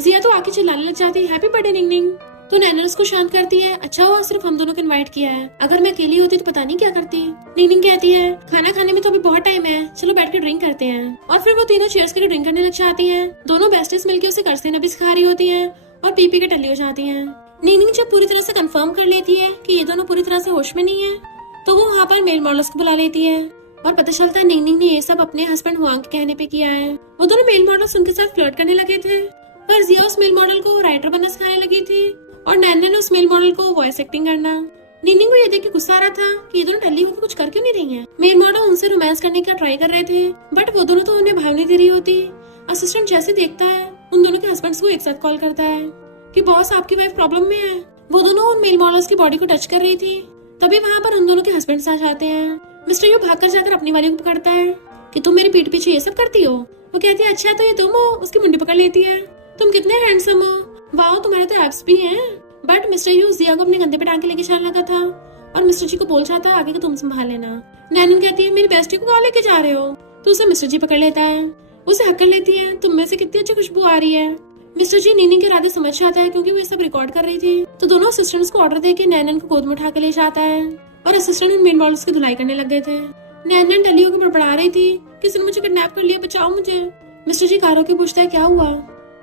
जिया तो आके चिल्लाने लग जाती है हैप्पी बर्थडे निंगनिंग। तो नैना उसको शांत करती है, अच्छा हुआ सिर्फ हम दोनों को इनवाइट किया है, अगर मैं अकेली होती तो पता नहीं क्या करती। निंगनिंग कहती है खाना खाने में तो अभी बहुत टाइम है, चलो बैठ के ड्रिंक करते हैं। और फिर वो तीनों चेयर्स करके ड्रिंक करने लग जाती है। दोनों बेस्टीज मिलकर उसे कर्ज देना भी सिखा रही होती है और पी के टल्ली हो जाती है। निंगनिंग जब पूरी तरह से कंफर्म कर लेती है कि ये दोनों पूरी तरह से होश में नहीं है तो वो वहाँ पर मेल मॉडल्स को बुला लेती है और पता चलता है निंगनिंग ने ये सब अपने हस्बैंड हुआंग के कहने पे किया है। वो दोनों मेल मॉडल्स उनके साथ फ्लर्ट करने लगे थे, पर जिया उस मेल मॉडल को राइटर बनना सिखाने लगी थी और नैना ने उस मेल मॉडल को वॉइस एक्टिंग करना। निंगनिंग को ये देख के गुस्सा आ रहा था कि ये दोनों टल्ली होकर कुछ कर क्यों नहीं रही हैं। मेल मॉडल उनसे रोमांस करने का ट्राई कर रहे थे, बट वो दोनों तो उन्हें भाव नहीं दे रही होती। असिस्टेंट जैसे देखता है उन दोनों के हस्बैंड्स को एक साथ कॉल करता है कि बॉस आपकी वाइफ प्रॉब्लम में है। वो दोनों उन मेल मॉडल्स की बॉडी को टच कर रही थी, तभी वहाँ पर उन दोनों के हस्बैंड्स आ जाते हैं। मिस्टर यू भागकर जाकर अपनी वाली को पकड़ता है कि तुम मेरी पीठ पीछे ये सब करती हो। वो कहती है अच्छा तो ये तुम हो। उसकी मुंडी पकड़ लेती है, तुम कितने हैंडसम हो, वाओ तुम्हारे तो एब्स भी हैं। बट मिस्टर यू जिया को अपने कंधे पे टांग के लेके चलने लगा था और मिस्टर जी को बोल जाता है आगे को तुम संभाल लेना। नैनन कहती है मेरी बेस्टी को कहाँ लेके जा रहे हो? तो उसे मिस्टर जी पकड़ लेता है, उसे हक्कर लेती है तुम में से कितनी अच्छी खुशबू आ रही है। मिस्टर जी निंगनिंग के इरादे समझ जाता है क्योंकि वो ये सब रिकॉर्ड कर रही थी। तो दोनों असिस्टेंट्स को ऑर्डर देके नैनन को गोद में उठा के ले जाता है और असिस्टेंट उन मेन मॉडल्स की धुलाई करने लग गए थे। नैनन टल्ली होकर बड़बड़ा रही थी किसी ने मुझे किडनैप कर लिया, बचाओ मुझे। मिस्टर जी कार होकर पूछता है क्या हुआ,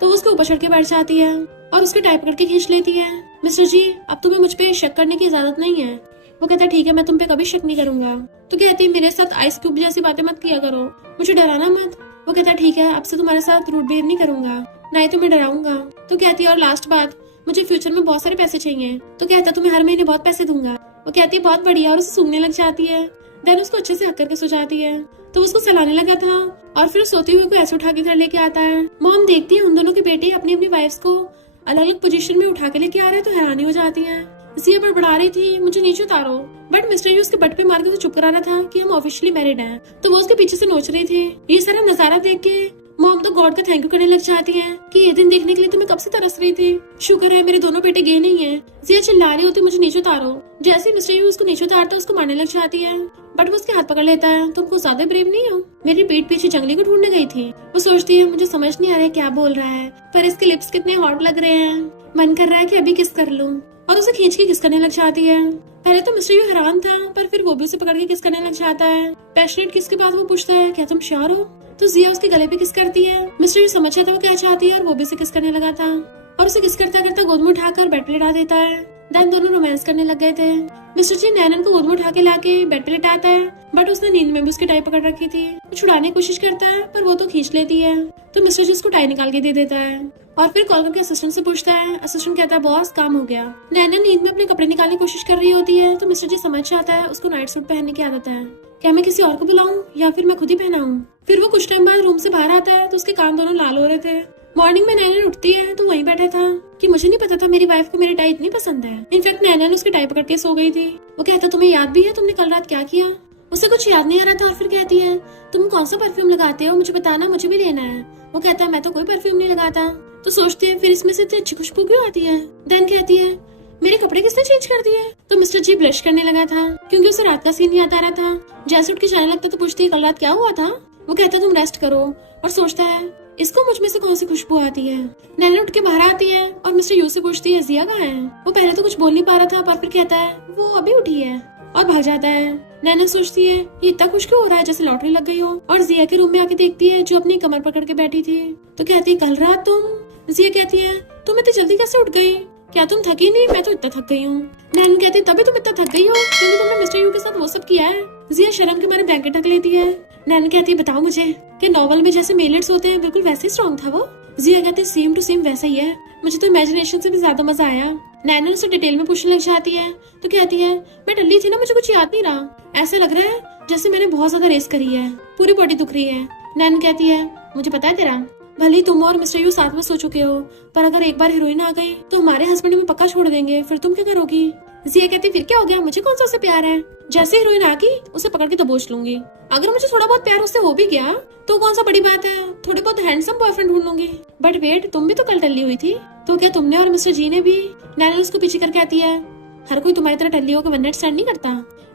तो उसके ऊपर चढ़ के बैठ जाती है और उसके टाइप पकड़ के खींच लेती है। मिस्टर जी अब तुम्हें मुझ पे शक करने की इजाजत नहीं है। वो कहता है ठीक है मैं तुम पे कभी शक नहीं करूंगा। तो कहती है मेरे साथ आइस क्यूब जैसी बातें मत किया करो, मुझे डराना मत। वो कहता है ठीक है अब से तुम्हारे साथ रूड बिहेव नहीं करूंगा, ना ही तुम्हें डराऊंगा। तो कहती है और लास्ट बात मुझे फ्यूचर में बहुत सारे पैसे चाहिए। तो कहता है तुम्हें हर महीने बहुत पैसे दूंगा। वो कहती है बहुत बढ़िया और उसे सूंघने लग जाती है। देन उसको अच्छे से हक करके सो जाती है। तो उसको सहलाने लगा था और फिर सोती हुई को ऐसे उठा के घर लेके आता है। मॉम देखती है उन दोनों के बेटे अपनी अपनी वाइफ्स को अलग अलग पोजीशन में उठा के लेके आ रहे हैं तो हैरानी हो जाती है। जिया बड़बड़ा रही थी मुझे नीचे उतारो, बट मिस्टर यू उसके बट पे मार के उसे चुप करा रहा था कि हम ऑफिशियली मैरिड हैं। तो वो उसके पीछे से नोच रही थी। ये सारा नजारा देख के मॉम तो गॉड का थैंक यू करने लग जाती है कि ये दिन देखने के लिए तो मैं कब से तरस रही थी, शुक्र है मेरे दोनों बेटे गे नहीं है। जिया चिल्ला रही होती मुझे नीचे उतारो। जैसे मिस्टर यू उसको नीचे उतारता है उसको मारने लग जाती है, बट वो उसके हाथ पकड़ लेता है तुम कुछ ज्यादा ब्रेव नहीं हो, मेरी पीठ पीछे जंगली को ढूंढने गई थी। वो सोचती है मुझे समझ नहीं आ रहा है क्या बोल रहा है, पर इसके लिप्स कितने हॉट लग रहे हैं, मन कर रहा है कि अभी किस कर लूं। और उसे खींच के किस करने लग जाती है। पहले तो मिस्टर यू हैरान था, पर फिर वो भी उसे पकड़ के किस करने लग जाता है। पैशनेट किस के बाद वो पूछता है क्या तुम श्योर हो? तो जिया उसके गले पे किस करती है। मिस्टर यू समझ था वो क्या चाहती है और वो भी उसे किस करने लगा था और उसे किस करता करता गोद में उठाकर बेड पे लेटा देता है। देन दोनों रोमांस करने लग गए थे। मिस्टर जी नैनन को गोद में उठा के लाके बेड पे लेटाता है, बट उसने नींद में भी उसकी टाई पकड़ रखी थी। वो छुड़ाने की कोशिश करता है पर वो तो खींच लेती है, तो मिस्टर जी उसको टाई निकाल के दे देता है और फिर कॉल करके असिस्टेंट से पूछता है। असिस्टेंट कहता है बॉस काम हो गया। नैनन नींद में अपने कपड़े निकालने की कोशिश कर रही होती है, तो मिस्टर जी समझ जाता है उसको नाइट सूट पहनने की आदत है। क्या मैं किसी और को बुलाऊं या फिर मैं खुद ही पहनाऊं? फिर वो कुछ टाइम बाद रूम से बाहर आता है तो उसके कान दोनों लाल हो रहे थे। मॉर्निंग में नैनन उठती है तो वहीं बैठा था कि मुझे नहीं पता था मेरी वाइफ को मेरी टाई इतनी पसंद है। इनफैक्ट नैनन उसकी टाई पकड़ के सो गई थी। वो कहता तुम्हें याद भी है तुमने कल रात क्या किया? उसे कुछ याद नहीं आ रहा था और फिर कहती है तुम कौन सा परफ्यूम लगाते हो, मुझे बताना, मुझे भी लेना है। वो कहता है मैं तो कोई परफ्यूम नहीं लगाता। तो सोचती है फिर इसमें से इतनी अच्छी खुशबू क्यों आती है? देन कहती है मेरे कपड़े किसने चेंज कर दिए? तो मिस्टर जी ब्लश करने लगा था क्योंकि उसे रात का सीन याद आ रहा था। जैसे उठ के जाने लगता तो पूछती है कल रात क्या हुआ था? वो कहता तुम रेस्ट करो और सोचता है इसको मुझ में से कौन सी खुशबू आती है। नैनन उठ के बाहर आती है और मिस्टर यू से पूछती है जिया कहाँ है? वो पहले तो कुछ बोल नहीं पा रहा था पर फिर कहता है वो अभी उठी है और भाग जाता है। नैनन सोचती है ये इतना खुश क्यों हो रहा है जैसे लॉटरी लग गई हो, और जिया के रूम में आके देखती है जो अपनी कमर पकड़ के बैठी थी। तो कहती कल रात तुम? जिया कहती है तुम इतनी जल्दी कैसे उठ गई? क्या तुम थकी नहीं? मैं तो इतना थक गई हूँ। नैनन कहती तभी तुम इतना थक गई हो क्योंकि तुमने मिस्टर यू के साथ वो सब किया है। जिया शर्म के मारे ब्लैंकेट ढक लेती है। नैनन कहती है बताओ मुझे कि नॉवल में जैसे मेलेट्स होते हैं बिल्कुल वैसे ही स्ट्रॉन्ग था वो? जिया कहती है सेम टू सेम वैसा ही है, मुझे तो इमेजिनेशन से भी ज्यादा मजा आया। नैनन उसे डिटेल में पूछने लग जाती है तो कहती है मैं डल्ली थी ना, मुझे कुछ याद नहीं रहा। ऐसा लग रहा है जैसे मैंने बहुत ज्यादा रेस करी है, पूरी बॉडी दुख रही है। नैनन कहती है मुझे पता है तेरा, भले तुम और मिस्टर यू साथ में सो चुके हो पर अगर एक बार हीरोइन आ गई तो हमारे हस्बैंड में पक्का छोड़ देंगे, फिर तुम क्या करोगी? जिया कहती फिर क्या हो गया, मुझे कौन सा उससे प्यार है? जैसे हीरोइन आ गई उसे पकड़ के दबोच लूंगी। अगर मुझे थोड़ा बहुत प्यार उससे हो भी गया तो कौन सा बड़ी बात है, थोड़े बहुत हैंडसम बॉयफ्रेंड ढूंढ लूंगी। बट वेट, तुम भी तो कल टल्ली हुई थी, तो क्या तुमने और मिस्टर जी ने भी? नैनन उसको पीछे करके आती है हर कोई तुम्हारी तरह टल्ली होकर वन नाइट स्टैंड नहीं करता।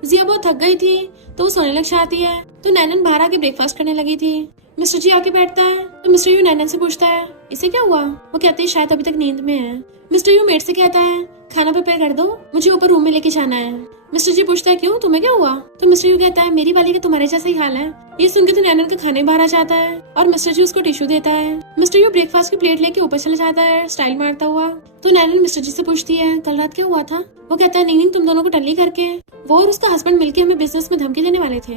जिया बहुत थक गई थी तो वो सोने लग जाती है, तो नैनन बाहर आके ब्रेकफास्ट करने लगी थी। मिस्टर जी आके बैठता है तो मिस्टर यू नैनन से पूछता है इसे क्या हुआ? वो कहते हैं शायद अभी तक नींद में है। मिस्टर यू मेट से कहता है खाना प्रिपेयर कर दो, मुझे ऊपर रूम में लेके जाना है। मिस्टर जी पूछता है क्यों, तुम्हें क्या हुआ? तो मिस्टर यू कहता है मेरी वाली का तुम्हारे जैसा ही हाल है। ये सुन के तो नैनन का खाने बाहर आ जाता है और मिस्टर जी उसको टिश्यू देता है। मिस्टर यू ब्रेकफास्ट की प्लेट लेके ऊपर चले जाता है स्टाइल मारता हुआ। तो नैनन मिस्टर जी से पूछती है कल रात क्या हुआ था? वो कहता है नहीं तुम दोनों को टल्ली करके वो और उसका हस्बैंड मिलके हमें बिजनेस में धमकी देने वाले थे।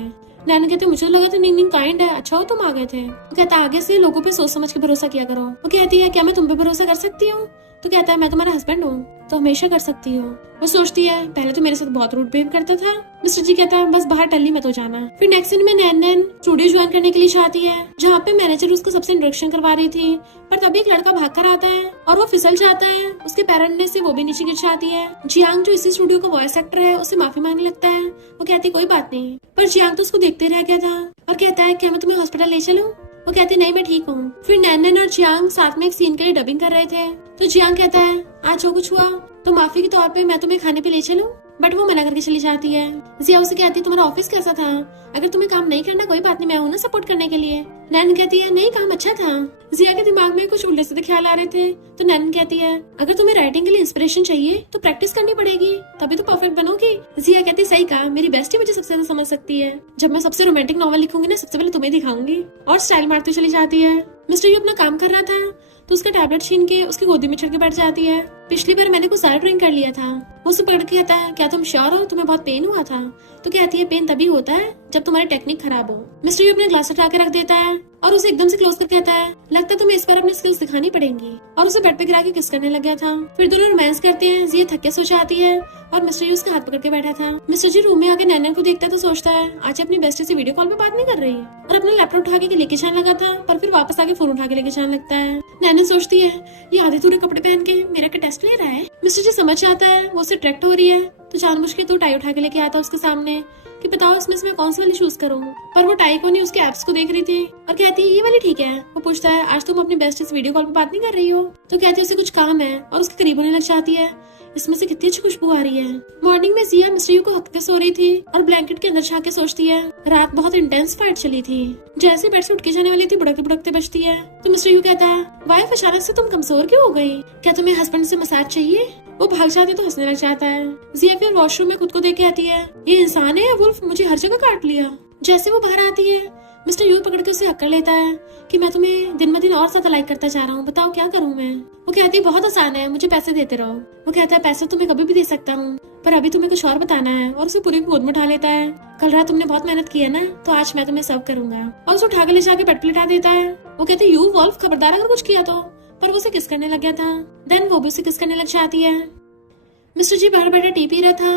नैनन कहते मुझे तो लगा था नहीं काइंड है, अच्छा हो तुम आ गए थे। वो कहता आगे से लोगों पे सोच समझ के भरोसा किया करो। वो कहती है क्या मैं तुम पे भरोसा कर सकती हूँ? तो कहता है मैं तुम्हारा हस्बैंड हूँ तो हमेशा कर सकती हो। वो सोचती है पहले तो मेरे साथ बहुत रूड बिहेव करता था। मिस्टर जी कहता है बस बाहर टल्ली में तो जाना। फिर नेक्स्ट दिन में नैनन स्टूडियो ज्वाइन करने के लिए चाहती है जहाँ पे मैनेजर उसको सबसे इंट्रोडक्शन करवा रही थी, पर तभी एक लड़का भाग कर आता है और वो फिसल जाता है। उसके पैर अड़ने से वो भी नीचे गिर जाती है। जियांग जो इसी स्टूडियो का वॉइस एक्टर है उससे माफी मांगने लगता है। वो कहती कोई बात नहीं, पर जियांग तो उसको देखते रह गया था और कहता है क्या मैं तुम्हें हॉस्पिटल ले चलूं? वो कहती नहीं मैं ठीक हूँ। फिर नैनन और जियांग साथ में एक सीन के लिए डबिंग कर रहे थे, तो जियांग कहता है आज जो कुछ हुआ तो माफी के तौर पे मैं तुम्हें खाने पे ले चलूं, बट वो मना करके चली जाती है। जिया उसे कहती है तुम्हारा ऑफिस कैसा था? अगर तुम्हें काम नहीं करना कोई बात नहीं, मैं हूं ना सपोर्ट करने के लिए। नैनन कहती है नहीं काम अच्छा था। जिया के दिमाग में कुछ उल्टे सीधे ख्याल आ रहे थे, तो नैनन कहती है अगर तुम्हें राइटिंग के लिए इंस्पिरेशन चाहिए तो प्रैक्टिस करनी पड़ेगी, तभी तो परफेक्ट बनोगी। जिया कहती सही कहा, मेरी बेस्टी मुझे सबसे ज्यादा समझ सकती है। जब मैं सबसे रोमांटिक नॉवल लिखूंगी ना सबसे पहले तुम्हें दिखाऊंगी, और स्टाइल मारती चली जाती है। मिस्टर यू अपना काम कर रहा था तो उसका टैबलेट छीन के उसकी गोदी में चढ़ के बैठ जाती है। पिछली बार मैंने कुछ सारा ड्रिंक कर लिया था। वो उसे पकड़ के कहता है क्या तुम श्योर हो तुम्हें बहुत पेन हुआ था? तो कहती है पेन तभी होता है जब तुम्हारी टेक्निक खराब हो। मिस्टर यू अपने ग्लास उठा के रख देता है और उसे एकदम से क्लोज कर कहता है लगता है तुम्हें इस बार अपनी स्किल्स दिखानी पड़ेंगी, और उसे बेड पे गिरा के किस करने लग गया था। फिर दोनों रोमांस करते हैं। जिया थक के सो जाती है और मिस्टर यू उसका हाथ पकड़ के बैठा था। मिस्टर जी रूम में आके नैनन को देखता है तो सोचता है आज अपनी बेस्टी से वीडियो कॉल पे बात नहीं कर रही, और अपना लैपटॉप उठा के लेके जाने लगा था, पर फिर वापस आके फोन उठा के लेके जाने लगता है। नैनन सोचती है ये आधे थोड़े कपड़े पहन के मेरा का टेस्ट ले रहा है। मिस्टर जी समझ जाता है वो उससे अट्रैक्ट हो रही है, तो जानबूझ के तो टाई उठा के लेके आता उसके सामने कि बताओ इसमें से मैं कौन सी वाली चूज करूँ। पर वो टाई को नहीं उसके एप्स को देख रही थी और कहती है ये वाली ठीक है। वो पूछता है आज तुम अपनी बेस्ट से वीडियो कॉल पे बात नहीं कर रही हो? तो कहती है उसे कुछ काम है और उसके करीब होने लग जाती है। इसमें से कितनी अच्छी खुशबू आ रही है। मॉर्निंग में जिया मिस्टर यू को हक के सो रही थी और ब्लैंकेट के अंदर झाके सोचती है रात बहुत इंटेंस फाइट चली थी। जैसे बेड से उठ के जाने वाली थी बुड़कते बुड़कते बचती है, तो मिस्टर यू कहता है वाइफ अचानक से तुम कमजोर क्यों हो गई? क्या तुम्हें हस्बैंड से मसाज चाहिए? वो भाग जाती तो हंसने लग जाता है। जिया फिर वॉशरूम में खुद को देख के आती है ये इंसान है या वुल्फ, मुझे हर जगह काट लिया। जैसे वो बाहर आती है मिस्टर यू पकड़ के उसे हक्कर लेता है कि मैं तुम्हें दिन ब दिन और ज्यादा लाइक करता जा रहा हूँ, बताओ क्या करूँ मैं। वो कहती है बहुत आसान है, मुझे पैसे देते रहो। वो कहता है पैसे तुम्हें कभी भी दे सकता हूँ, पर अभी तुम्हें कुछ और बताना है। और उसे पूरी गोद में उठा लेता है। कल रात तुमने बहुत मेहनत की है ना, तो आज मैं तुम्हें सर्व करूंगा। और उसे उठा के ले जाके बेड पे लिटा देता है। वो कहते है यू वॉल्फ, खबरदार अगर कुछ किया तो। पर वो उसे किस करने लग गया था। देन वो भी उसे किस करने लग जाती है। मिस्टर जी बाहर बैठा टी पी रहा था।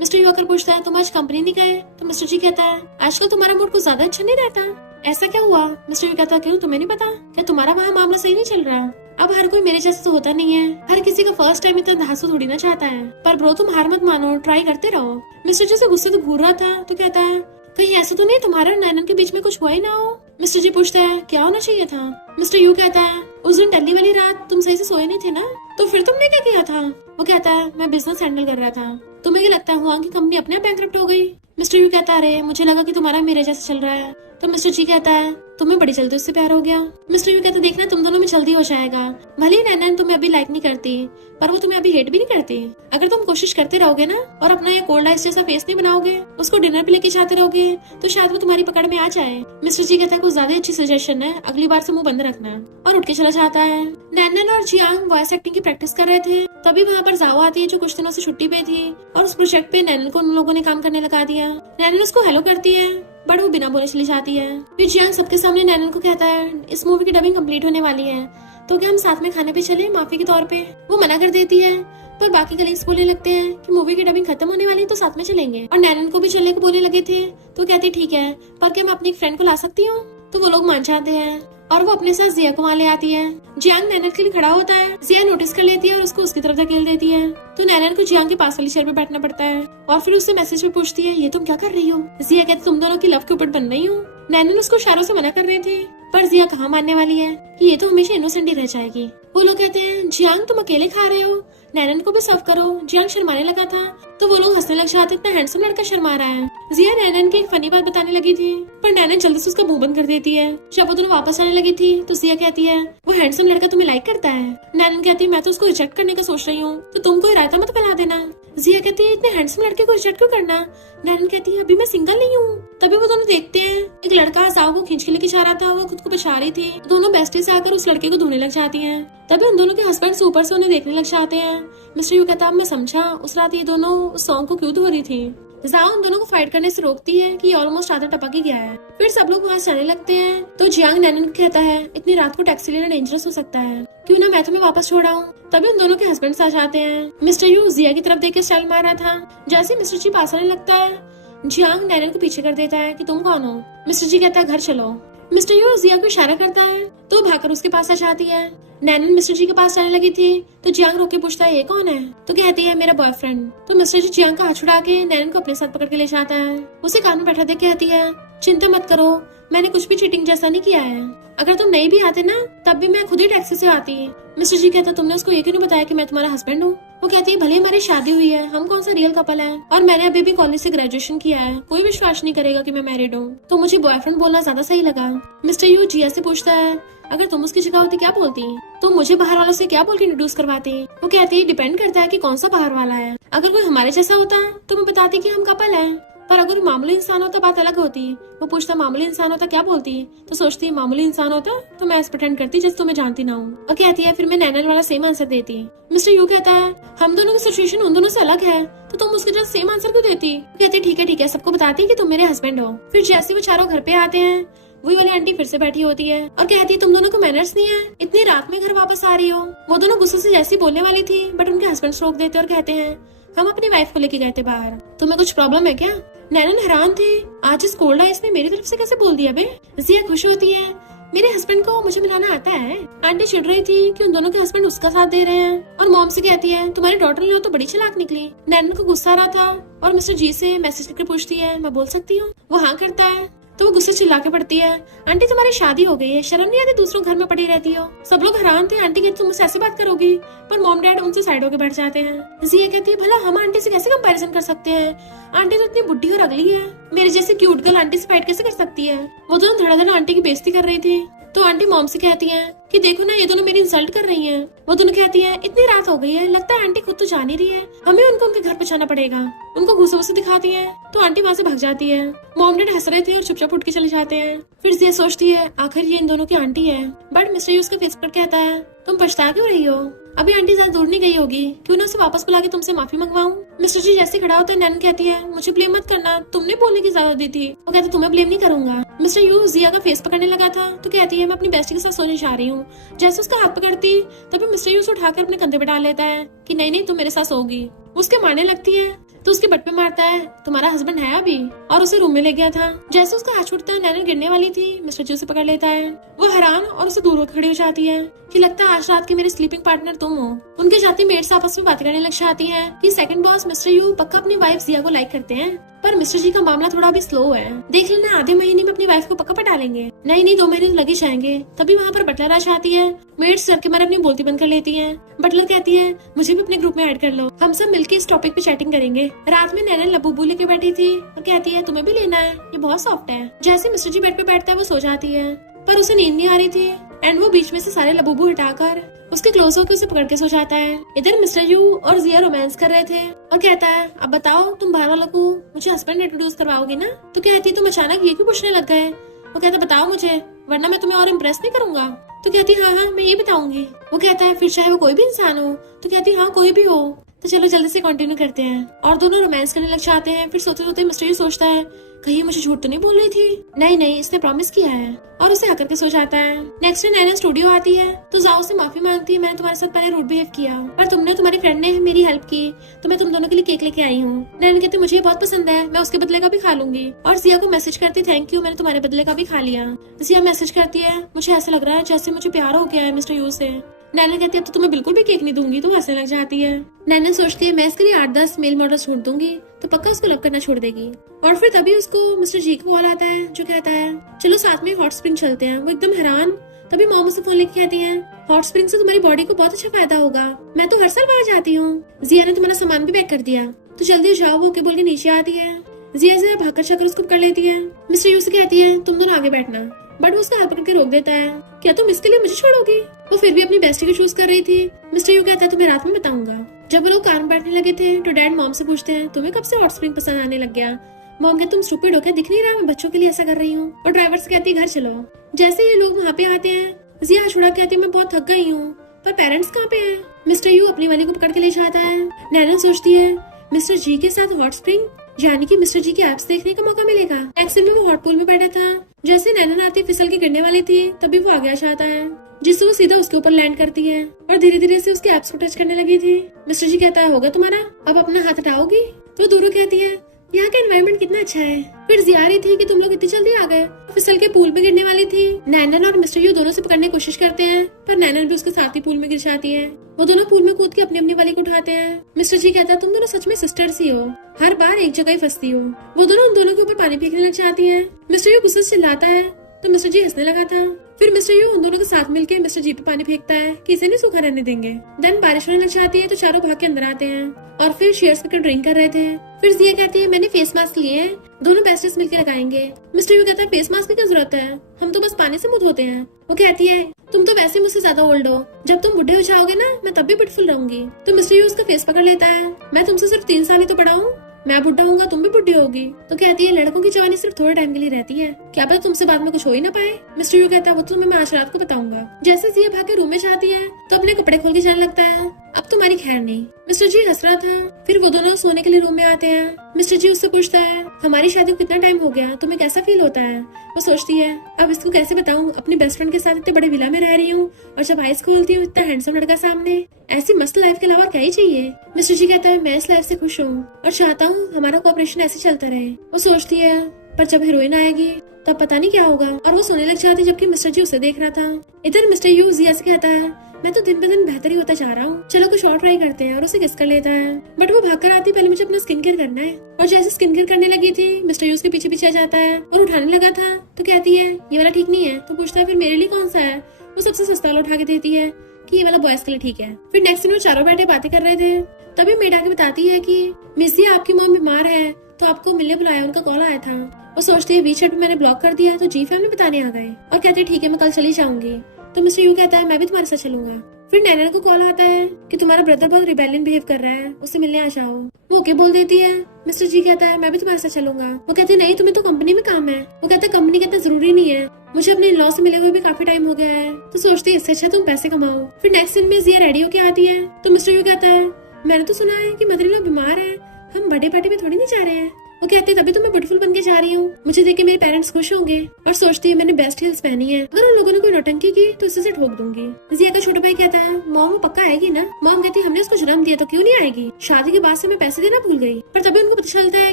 मिस्टर यू आकर पूछता है तुम आज कंपनी नहीं गए। तो मिस्टर जी कहता है आजकल तुम्हारा मूड कुछ ज्यादा अच्छा नहीं रहता, ऐसा क्या हुआ। मिस्टर यू कहता है क्यों, तुम्हें नहीं पता क्या तुम्हारा वहाँ मामला सही नहीं चल रहा। अब हर कोई मेरे जैसा तो होता नहीं है, हर किसी का फर्स्ट टाइम इतना धांसू थोड़ी ना चाहता है। पर ब्रो तुम हार मत मानो, ट्राई करते रहो। मिस्टर जी से गुस्से तो घूर रहा था तो कहता है कहीं ऐसा तो नहीं तुम्हारे और नैनन के बीच में कुछ हुआ ही ना हो। मिस्टर जी पूछता है क्या होना चाहिए था। मिस्टर यू कहता है उस दिन टल्ली वाली रात तुम सही से सोए नहीं थे ना, तो फिर तुमने क्या किया था। वो कहता है मैं बिजनेस हैंडल कर रहा था। तुम्हें क्या लगता है हुआ की कंपनी अपने आप बैंकरप्ट हो गई। मिस्टर यू कहता है अरे मुझे लगा कि तुम्हारा मेरे जैसा चल रहा है। तो मिस्टर जी कहता है तुम्हें बड़ी जल्दी उससे प्यार हो गया। मिस्टर यू कहता है देखना तुम दोनों में जल्दी हो जाएगा। भले ही नैनन तुम्हें अभी लाइक नहीं करती, पर वो तुम्हें अभी हेट भी नहीं करती। अगर तुम कोशिश करते रहोगे ना और अपना ये कोल्ड आइस जैसा फेस नहीं बनाओगे, उसको डिनर पे लेके जाते रहोगे, तो शायद वो तुम्हारी पकड़ में आ जाए। मिस्टर जी कहता है कुछ ज्यादा अच्छी सजेशन है, अगली बार से मुंह बंद रखना। और उठ के चला जाता है। नैनन और जियांग वॉइस एक्टिंग की प्रैक्टिस कर रहे थे, तभी वहाँ पर जाओ आती है जो कुछ दिनों से छुट्टी पे थी। और उस प्रोजेक्ट पे नैनन को उन लोगों ने काम करने लगा दिया। नैनन उसको हेलो करती है, बट वो बिना बोले चली जाती है। फिर जियांग सबके सामने नैनन को कहता है इस मूवी की डबिंग कंप्लीट होने वाली है, तो क्या हम साथ में खाने पे चले माफी के तौर पे। वो मना कर देती है, पर बाकी कलीग्स बोलने लगते हैं कि मूवी की डबिंग खत्म होने वाली है तो साथ में चलेंगे। और नैनन को भी चलने को बोलने लगे थे, तो कहती ठीक है, पर क्या मैं अपनी एक फ्रेंड को ला सकती हूँ। तो वो लोग मान जाते हैं और वो अपने साथ जिया को वहाँ ले आती है। जियांग नैनन के लिए खड़ा होता है। जिया नोटिस कर लेती है और उसको उसकी तरफ धकेल देती है। तो नैनन को जियांग के पास वाली चेयर पे बैठना पड़ता है। और फिर उससे मैसेज में पूछती है ये तुम क्या कर रही हो। जिया कहती तुम दोनों की लव के ऊपर बन रही हूँ। नैनन उसको इशारों से मना कर रहे थे, पर जिया कहाँ मानने वाली है कि ये तो हमेशा इनोसेंट ही रह जाएगी। वो लोग कहते हैं जियांग तुम अकेले खा रहे हो, नैनन को भी सर्व करो। जियांग शर्माने लगा था, तो वो लोग हंसने लग जाते इतना हैंडसम लड़का शर्मा रहा है। जिया नैनन की एक फनी बात बताने लगी थी, पर नैनन जल्दी से उसका मुंह बंद कर देती है। जब वो दोनों वापस आने लगी थी तो जिया कहती है वो हैंडसम लड़का तुम्हें लाइक करता है। नैनन कहती है मैं तो उसको रिजेक्ट करने का सोच रही हूँ, तो तुम कोई रायता मत बना देना। जिया कहती है इतने हैंडसम लड़के को रिजेक्ट क्यों करना। नैनन कहती है अभी मैं सिंगल नहीं हूँ। तभी वो दोनों देखते हैं एक लड़का जाओ को खींच के लेके जा रहा था, वो खुद को बचा रही थी। दोनों बेस्टी से आकर उस लड़के को धोने लग जाती हैं। तभी उन दोनों के हस्बैंड ऊपर से उन्हें देखने लग जाते हैं। मिस्टर यू कहता मैं समझा उस रात ये दोनों उस सॉन्ग को क्यों धो रही थी। जाओ उन दोनों को फाइट करने से रोकती है कि ऑलमोस्ट आधा टपक ही गया है। फिर सब लोग वहाँ जाने लगते हैं, तो जियांग नैनन को कहता है इतनी रात को टैक्सी लेना डेंजरस हो सकता है, क्यों ना मैं तुम्हें वापस छोड़ आऊं। तभी उन दोनों के हस्बैंड आ जाते हैं। मिस्टर यू जिया की तरफ देख के स्टाइल मार रहा था। जैसे मिस्टर जी पास आने लगता है, जियांग नैनन को पीछे कर देता है कि तुम कौन हो। मिस्टर जी कहता है घर चलो। मिस्टर यू जिया को इशारा करता है, तो भागकर उसके पास आ जाती है। नैनन मिस्टर जी के पास जाने लगी थी, तो जियांग रोक के पूछता है ये कौन है। तो कहती है मेरा बॉयफ्रेंड। तो मिस्टर जी जियांग का हाथ छुड़ा के नैनन को अपने साथ पकड़ के ले जाता है। उसे कान में बैठा देख कहती है चिंता मत करो, मैंने कुछ भी चीटिंग जैसा नहीं किया है। अगर तुम नहीं भी आते ना, तब भी मैं खुद ही टैक्सी से आती। मिस्टर जी कहता तुमने उसको ये क्यों नहीं बताया कि मैं तुम्हारा हस्बैंड हूँ। वो कहती है भले हमारी शादी हुई है, हम कौन सा रियल कपल है, और मैंने अभी भी कॉलेज से ग्रेजुएशन किया है, कोई विश्वास नहीं करेगा कि मैं मैरिड हूँ। तो मुझे बॉयफ्रेंड बोलना ज्यादा सही लगा। मिस्टर यू जिया से पूछता है अगर तुम उसकी जगह होती क्या बोलती, तो मुझे बाहर वालों से क्या बोल के इंट्रोड्यूस करवाती। वो कहती है डिपेंड करता है कि कौन सा बाहर वाला है। अगर कोई हमारे जैसा होता तो मैं बताती कि हम कपल है, पर अगर मामूली इंसान होता बात अलग होती। वो पूछता मामूली इंसान होता क्या बोलती, तो सोचती मामूली इंसान होता तो मैं प्रेटेंड करती जैसे तुम्हें जानती ना हूँ। और कहती है फिर मैं नैनन वाला सेम आंसर देती। मिस्टर यू कहता है हम दोनों की सिचुएशन उन दोनों से अलग है, तो तुम उसके जैसे सेम आंसर क्यों देती। कहती है ठीक है सबको बताती कि तुम मेरे हस्बैंड हो। फिर जैसे वो चारों घर पे आते हैं, वही वाली आंटी फिर से बैठी होती है और कहती है तुम दोनों को मैनर्स नहीं है, इतनी रात में घर वापस आ रही हो। वो दोनों गुस्से से जैसी बोलने वाली थी, बट उनके हस्बैंड रोक देते और कहते हैं हम अपनी वाइफ को लेके गए थे बाहर, तुम्हें कुछ प्रॉब्लम है क्या। नैनन हैरान थी, आज इस कोल्ड आइस ने मेरी तरफ से कैसे बोल दिया बे। जिया खुश होती है मेरे हस्बैंड को मुझे मिलाना आता है। आंटी चिढ़ रही थी कि उन दोनों के हस्बैंड उसका साथ दे रहे हैं, और मॉम से कहती है तुम्हारी डॉटर लो तो बड़ी चालाक निकली। नैनन को गुस्सा आ रहा था और मिस्टर जी से मैसेज करके पूछती है मैं बोल सकती हूँ। वो हाँ करता है, तो वो गुस्से चिल्ला के पड़ती है आंटी तुम्हारी शादी हो गई है, शर्म नहीं आती दूसरों घर में पड़ी रहती हो। सब लोग हैरान थे, आंटी कहती तुम मुझसे ऐसी बात करोगी, पर मॉम डैड उनसे साइड होके बैठ जाते हैं। जिया कहती है भला हम आंटी से कैसे कंपैरिजन कर सकते हैं, आंटी तो इतनी बुढ़ी और अगली है, मेरे जैसे क्यूट गर्ल आंटी से फाइट कैसे कर सकती है। वो दोनों धड़ाधड़ आंटी की बेइज्जती कर रही थी, तो आंटी मॉम से कहती है कि देखो ना, ये दोनों मेरी इंसल्ट कर रही हैं। वो दोनों कहती है इतनी रात हो गई है, लगता है आंटी खुद तो जा नहीं रही है, हमें उनको उनके घर पहुंचाना पड़ेगा। उनको घूसे वूसे दिखाती है तो आंटी वहाँ से भाग जाती है। मॉम डैड हंस रहे थे और चुपचाप उठ के चले जाते हैं। फिर जिया सोचती है आखिर ये इन दोनों की आंटी है। बट मिस्टर यू उसका फेस पर कहता है तुम पछता क्यों रही हो, अभी आंटी ज्यादा दूर नहीं गई होगी, क्यों ना उसे वापस बुला के तुमसे माफी मंगवाऊं। मिस्टर जी जैसे खड़ा होता है नैन कहती है मुझे ब्लेम मत करना, तुमने बोलने की इजाजत दी थी। वो कहते तुम्हें ब्लेम नहीं करूंगा। मिस्टर यू जिया का फेस पकड़ने लगा था तो कहती है मैं अपनी बेस्टी के साथ सोने जा रही हूँ। जैसे उसका हाथ पकड़ती तभी मिस्टर यू उसे उठाकर अपने कंधे पे डाल लेता है कि नहीं नहीं तुम मेरे साथ सोगी। उसके मारने लगती है तो उसके बट पे मारता है तुम्हारा हस्बैंड है अभी, और उसे रूम में ले गया था। जैसे उसका हाथ छूटता है नैनन गिरने वाली थी, मिस्टर जी उसे पकड़ लेता है। वो हैरान और उसे दूर होकर खड़ी हो जाती है कि लगता है आज रात की मेरी स्लीपिंग पार्टनर तुम हो। उनके जाते मेट्स आपस में बातें करने लग जाती हैं कि सेकंड बॉस मिस्टर यू पक्का अपनी वाइफ जिया को लाइक करते हैं, पर मिस्टर जी का मामला थोड़ा अभी स्लो है, देख लेना आधे महीने में अपनी वाइफ को पक्का पटा लेंगे। नहीं 2 महीने तो लगे जाएंगे। तभी वहाँ पर बटलर आ जाती है। मेट्स डर के मारे अपनी बोलती बंद कर लेती हैं। बटलर कहती है मुझे भी अपने ग्रुप में ऐड कर लो, हम सब मिलकर इस टॉपिक पे चैटिंग करेंगे। रात में नैनन लबूबू लेके बैठी थी और कहती है तुम्हें भी लेना है, ये बहुत सॉफ्ट है। जैसे मिस्टर जी बेड पे बैठता है वो सो जाती है, पर उसे नींद नहीं आ रही थी एंड वो बीच में से सारे लबूबू हटाकर उसके क्लोज होकर उसे पकड़ के सो जाता है। इधर मिस्टर यू और जिया रोमांस कर रहे थे और कहता है अब बताओ तुम बाहर वालों को मुझे हस्बैंड इंट्रोड्यूस करवाओगे ना। तो कहती है तुम अचानक ये क्यों पूछने लग गए। वो कहता बताओ मुझे वरना मैं तुम्हें और इम्प्रेस नहीं करूंगा। तो कहती हाँ मैं ये बताऊंगी। वो कहता है फिर चाहे वो कोई भी इंसान हो। तो कहती हाँ कोई भी हो। तो चलो जल्दी से कंटिन्यू करते हैं। और दोनों रोमांस करने लग जाते हैं। फिर सोते सोते मिस्टर यू सोचता है कहीं मुझे झूठ तो नहीं बोल रही थी। नहीं इसने प्रॉमिस किया है, और उसे आकर के सो जाता है। नेक्स्ट डे नैना स्टूडियो आती है तो जाओ से माफी मांगती है मैंने तुम्हारे साथ पहले रूड बिहेव किया, पर तुमने तुम्हारी फ्रेंड ने मेरी हेल्प की तो मैं तुम दोनों के लिए केक लेके आई हूँ। नैना कहती मुझे बहुत पसंद है, मैं उसके बदले का भी खा लूंगी। और जिया को मैसेज करती थैंक यू मैंने तुम्हारे बदले का भी खा लिया। जिया मैसेज करती है मुझे ऐसा लग रहा है जैसे मुझे प्यार हो गया है मिस्टर यू से। नैना कहती है अब तो तुम्हें बिल्कुल भी केक नहीं दूंगी, तो हंसने लग जाती है। नैना सोचती है मैं इसके लिए 8-10 मेल मॉडल छोड़ दूंगी तो पक्का उसको लव करना छोड़ देगी। और फिर तभी उसको मिस्टर जी का कॉल आता है जो कहता है चलो साथ में हॉट स्प्रिंग चलते हैं। वो एकदम हैरान। तभी मॉम उसे फोन लेके कहती है हॉट स्प्रिंग से तुम्हारी बॉडी को बहुत अच्छा फायदा होगा, मैं तो हर साल बाहर जाती हूँ। जिया ने तुम्हारा सामान भी पैक कर दिया तो जल्दी जाओ। वो बोल के नीचे आती है। जिया से भागकर चक्कर उसको पकड़ लेती है। मिस्टर यू से कहती है तुम दोनों आगे बैठना, बट वो उसका हाथ पकड़ के रोक देता है क्या तुम इसके लिए मुझे छोड़ोगी। वो फिर भी अपनी बेस्टी को चूज कर रही थी। मिस्टर यू कहता है तुम्हें रात में बताऊंगा। जब वो लोग कार में बैठने लगे थे तो डैड मॉम से पूछते हैं तुम्हें कब से हॉट स्प्रिंग पसंद आने लग गया। मॉम कहती तुम स्टूपिड हो क्या, दिख नहीं रहा मैं बच्चों के लिए ऐसा कर रही हूँ। और ड्राइवर से कहती है घर चलो। जैसे ये लोग वहाँ पे आते हैं जिया छुड़ा कहती है मैं बहुत थक गई हूँ, पर पेरेंट्स कहाँ पे हैं। मिस्टर यू अपनी वाली को पकड़ के ले जाता है। नैना सोचती है मिस्टर जी के साथ हॉट स्प्रिंग, यानी कि मिस्टर जी की एप्स देखने का मौका मिलेगा। नेक्स्ट दिन में वो हॉट पूल में बैठा था। जैसे नैना आती फिसल के गिरने वाली थी तभी वो आगे आ जाता है, जिससे वो सीधा उसके ऊपर लैंड करती है और धीरे धीरे से उसके एप्स को टच करने लगी थी। मिस्टर जी कहता है होगा तुम्हारा, अब अपना हाथ हटाओगी। तो दूर कहती है यहाँ का एनवायरनमेंट कितना अच्छा है। फिर जिया रही थी कि तुम लोग इतनी जल्दी आ गए। फिसल के पूल में गिरने वाली थी। नैनन और मिस्टर यू दोनों से पकड़ने की कोशिश करते हैं, पर नैनन भी उसके साथ ही पूल में गिर जाती है। वो दोनों पूल में कूद के अपनी अपनी वाली को उठाते हैं। मिस्टर जी कहता है तुम दोनों सच में सिस्टर्स ही हो, हर बार एक जगह ही फंसती हो। वो दोनों उन दोनों के ऊपर पानी फेंकने लग जाती है। मिस्टर यू गुस्से से चिल्लाता है तो मिस्टर जी हंसने लगा था। फिर मिस्टर यू उन दोनों के साथ मिलकर मिस्टर जी पे पानी फेंकता है कि इसे नहीं सूखा रहने देंगे। देन बारिश होने लग जाती है तो चारों भाग के अंदर आते हैं और फिर शेयर्स करके ड्रिंक कर रहे थे। फिर जिया कहती है मैंने फेस मास्क लिए हैं, दोनों बेस्टीज मिलकर लगाएंगे। मिस्टर यू कहता है फेस मास्क की क्या जरूरत है, हम तो बस पानी से मुंह धोते हैं। वो कहती है तुम तो वैसे मुझसे ज्यादा ओल्ड हो, जब तुम बुढ़े हो जाओगे ना मैं तब भी ब्यूटीफुल रहूंगी। तो मिस्टर यू उसका फेस पकड़ लेता है। मैं तुमसे सिर्फ 3 साल ही तो बड़ा हूँ, मैं बुढ़ा होऊंगा तुम भी बुढ़ी होगी। तो कहती है लड़कों की जवानी सिर्फ थोड़े टाइम के लिए रहती है, क्या पता तुमसे बाद में कुछ हो ही ना पाए। मिस्टर यू कहता है वो तो तुम्हें मैं आज रात को बताऊंगा। जैसे जिया भाग के रूम में जाती है तो अपने कपड़े खोल के जाने लगता है अब तुम्हारी खैर नहीं। मिस्टर जी हंस रहा था। फिर वो दोनों सोने के लिए रूम में आते हैं। मिस्टर जी उससे पूछता है हमारी शादी को कितना टाइम हो गया, तुम्हें कैसा फील होता है। वो सोचती है अब इसको कैसे बताऊं, अपनी बेस्ट फ्रेंड के साथ इतने बड़े विला में रह रही हूँ और जब आइस खोलती हूँ इतना हैंडसम लड़का सामने, ऐसी मस्त लाइफ के अलावा क्या ही चाहिए। मिस्टर जी कहता है मैं इस लाइफ से खुश हूँ और चाहता हूँ हमारा कोऑपरेशन ऐसे चलता रहे। वो सोचती है पर जब हीरोइन आएगी तब पता नहीं क्या होगा, और वो सोने लग जाती जबकि मिस्टर जी उसे देख रहा था। इधर मिस्टर यू जिया से कहता है मैं तो दिन ब दिन बेहतर ही होता जा रहा हूँ, चलो कुछ और ट्राई करते हैं, और उसे किस कर लेता है। बट वो भागकर आती पहले मुझे अपना स्किन केयर करना है। और जैसे स्किन केयर करने लगी थी मिस्टर यू उसके पीछे पीछे आ जाता है और उठाने लगा था तो कहती है ये वाला ठीक नहीं है। तो पूछता है फिर मेरे लिए कौन सा है। वो सबसे सस्ता वाला उठा के देती है कि ये वाला बॉयज के लिए ठीक है। फिर नेक्स्ट दिन वो चारों बैठे बातें कर रहे थे तभी मेड आके बताती है कि मिस जी आपकी मॉम बीमार है तो आपको मिलने बुलाया, उनका कॉल आया था। वो सोचती है वीचैट पे मैंने ब्लॉक कर दिया तो जी फैमिली बताने आ गए और कहते ठीक है मैं कल चली जाऊंगी। तो मिस्टर यू कहता है मैं भी तुम्हारे साथ चलूंगा। फिर नैना को कॉल आता है कि तुम्हारा ब्रदर बहुत रिबेलियन बिहेव कर रहा है, उससे मिलने आ जाओ। वो ओके बोल देती है। मिस्टर जी कहता है मैं भी तुम्हारे साथ चलूंगा। वो कहती है नहीं, तुम्हें तो कंपनी में काम है। वो कहता है कंपनी कितना जरूरी नहीं है, मुझे अपने इन-लॉ से मिले हुए भी काफी टाइम हो गया है, तो सोचती है इससे अच्छा तुम पैसे कमाओ। फिर नेक्स्ट सीन में जिया रेडी होके आती है तो मिस्टर यू कहता है मैंने तो सुना है कि मदर-इन-लॉ बीमार है, हम बर्थडे पार्टी में थोड़ी नहीं जा रहे हैं। वो कहते हैं तभी तो मैं ब्यूटीफुल बन के जा रही हूँ, मुझे देख के मेरे पेरेंट्स खुश होंगे। और सोचती है मैंने बेस्ट हील्स पहनी है, अगर उन लोगों ने कोई नौटंकी की तो इससे ठोक दूंगी। जिया का छोटा भाई कहता है मॉम वो पक्का आएगी ना। मॉम कहती है हमने उसको जन्म दिया तो क्यों नहीं आएगी, शादी के बाद से मैं पैसे देना भूल गई। पर तभी उनको पता चलता है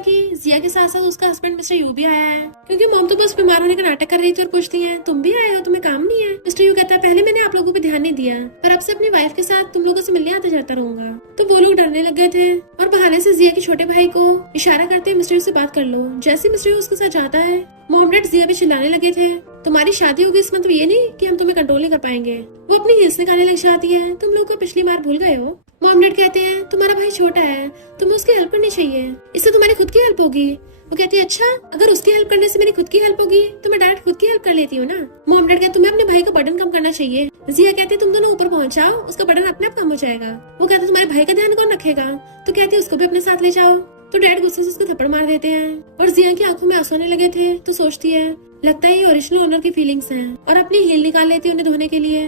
कि जिया के साथ साथ उसका हस्बैंड मिस्टर यू भी आया है, क्योंकि मॉम तो बस बीमार होने का नाटक कर रही थी और पूछती है तुम भी आए हो, तुम्हें काम नहीं है। मिस्टर यू कहता है पहले मैंने आप लोगों पे ध्यान नहीं दिया, पर अब से अपनी वाइफ के साथ तुम लोगों से मिलने आता जाता रहूंगा। तो वो लोग डरने लग गए थे और बहाने से जिया के छोटे भाई को इशारा करते मिस्टर यू से बात कर लो। जैसे मिस्टर यू उसके साथ जाता है, मॉम डैड जिया भी चिल्लाने लगे थे तुम्हारी शादी होगी इस मतलब ये नहीं कि हम तुम्हें कंट्रोल नहीं कर पाएंगे। वो अपनी हिल्स निकालने लग जाती है तुम लोग को पिछली बार भूल गए हो। मॉम डैड कहते हैं तुम्हारा भाई छोटा है, तुम्हें उसकी हेल्प करनी चाहिए, इससे तुम्हारी खुद की हेल्प होगी। वो कहती है अच्छा, अगर उसकी हेल्प करने से मेरी खुद की हेल्प होगी तो मैं डायरेक्ट खुद की हेल्प कर लेती हूँ ना। मॉम डैड कहते तुम्हें अपने भाई का बर्डन कम करना चाहिए। जिया कहती तुम दोनों ऊपर पहुंचाओ, उसका बर्डन अपने आप कम हो जाएगा। वो कहते तुम्हारे भाई का ध्यान कौन रखेगा, तो कहती उसको भी अपने साथ ले जाओ। तो डैड गुस्से से उसको थप्पड़ मार देते हैं और जिया की आंखों में आंसू आने लगे थे तो सोचती है लगता है ये ओरिजिनल ओनर की फीलिंग्स हैं, और अपनी हील निकाल लेती है उन्हें धोने के लिए।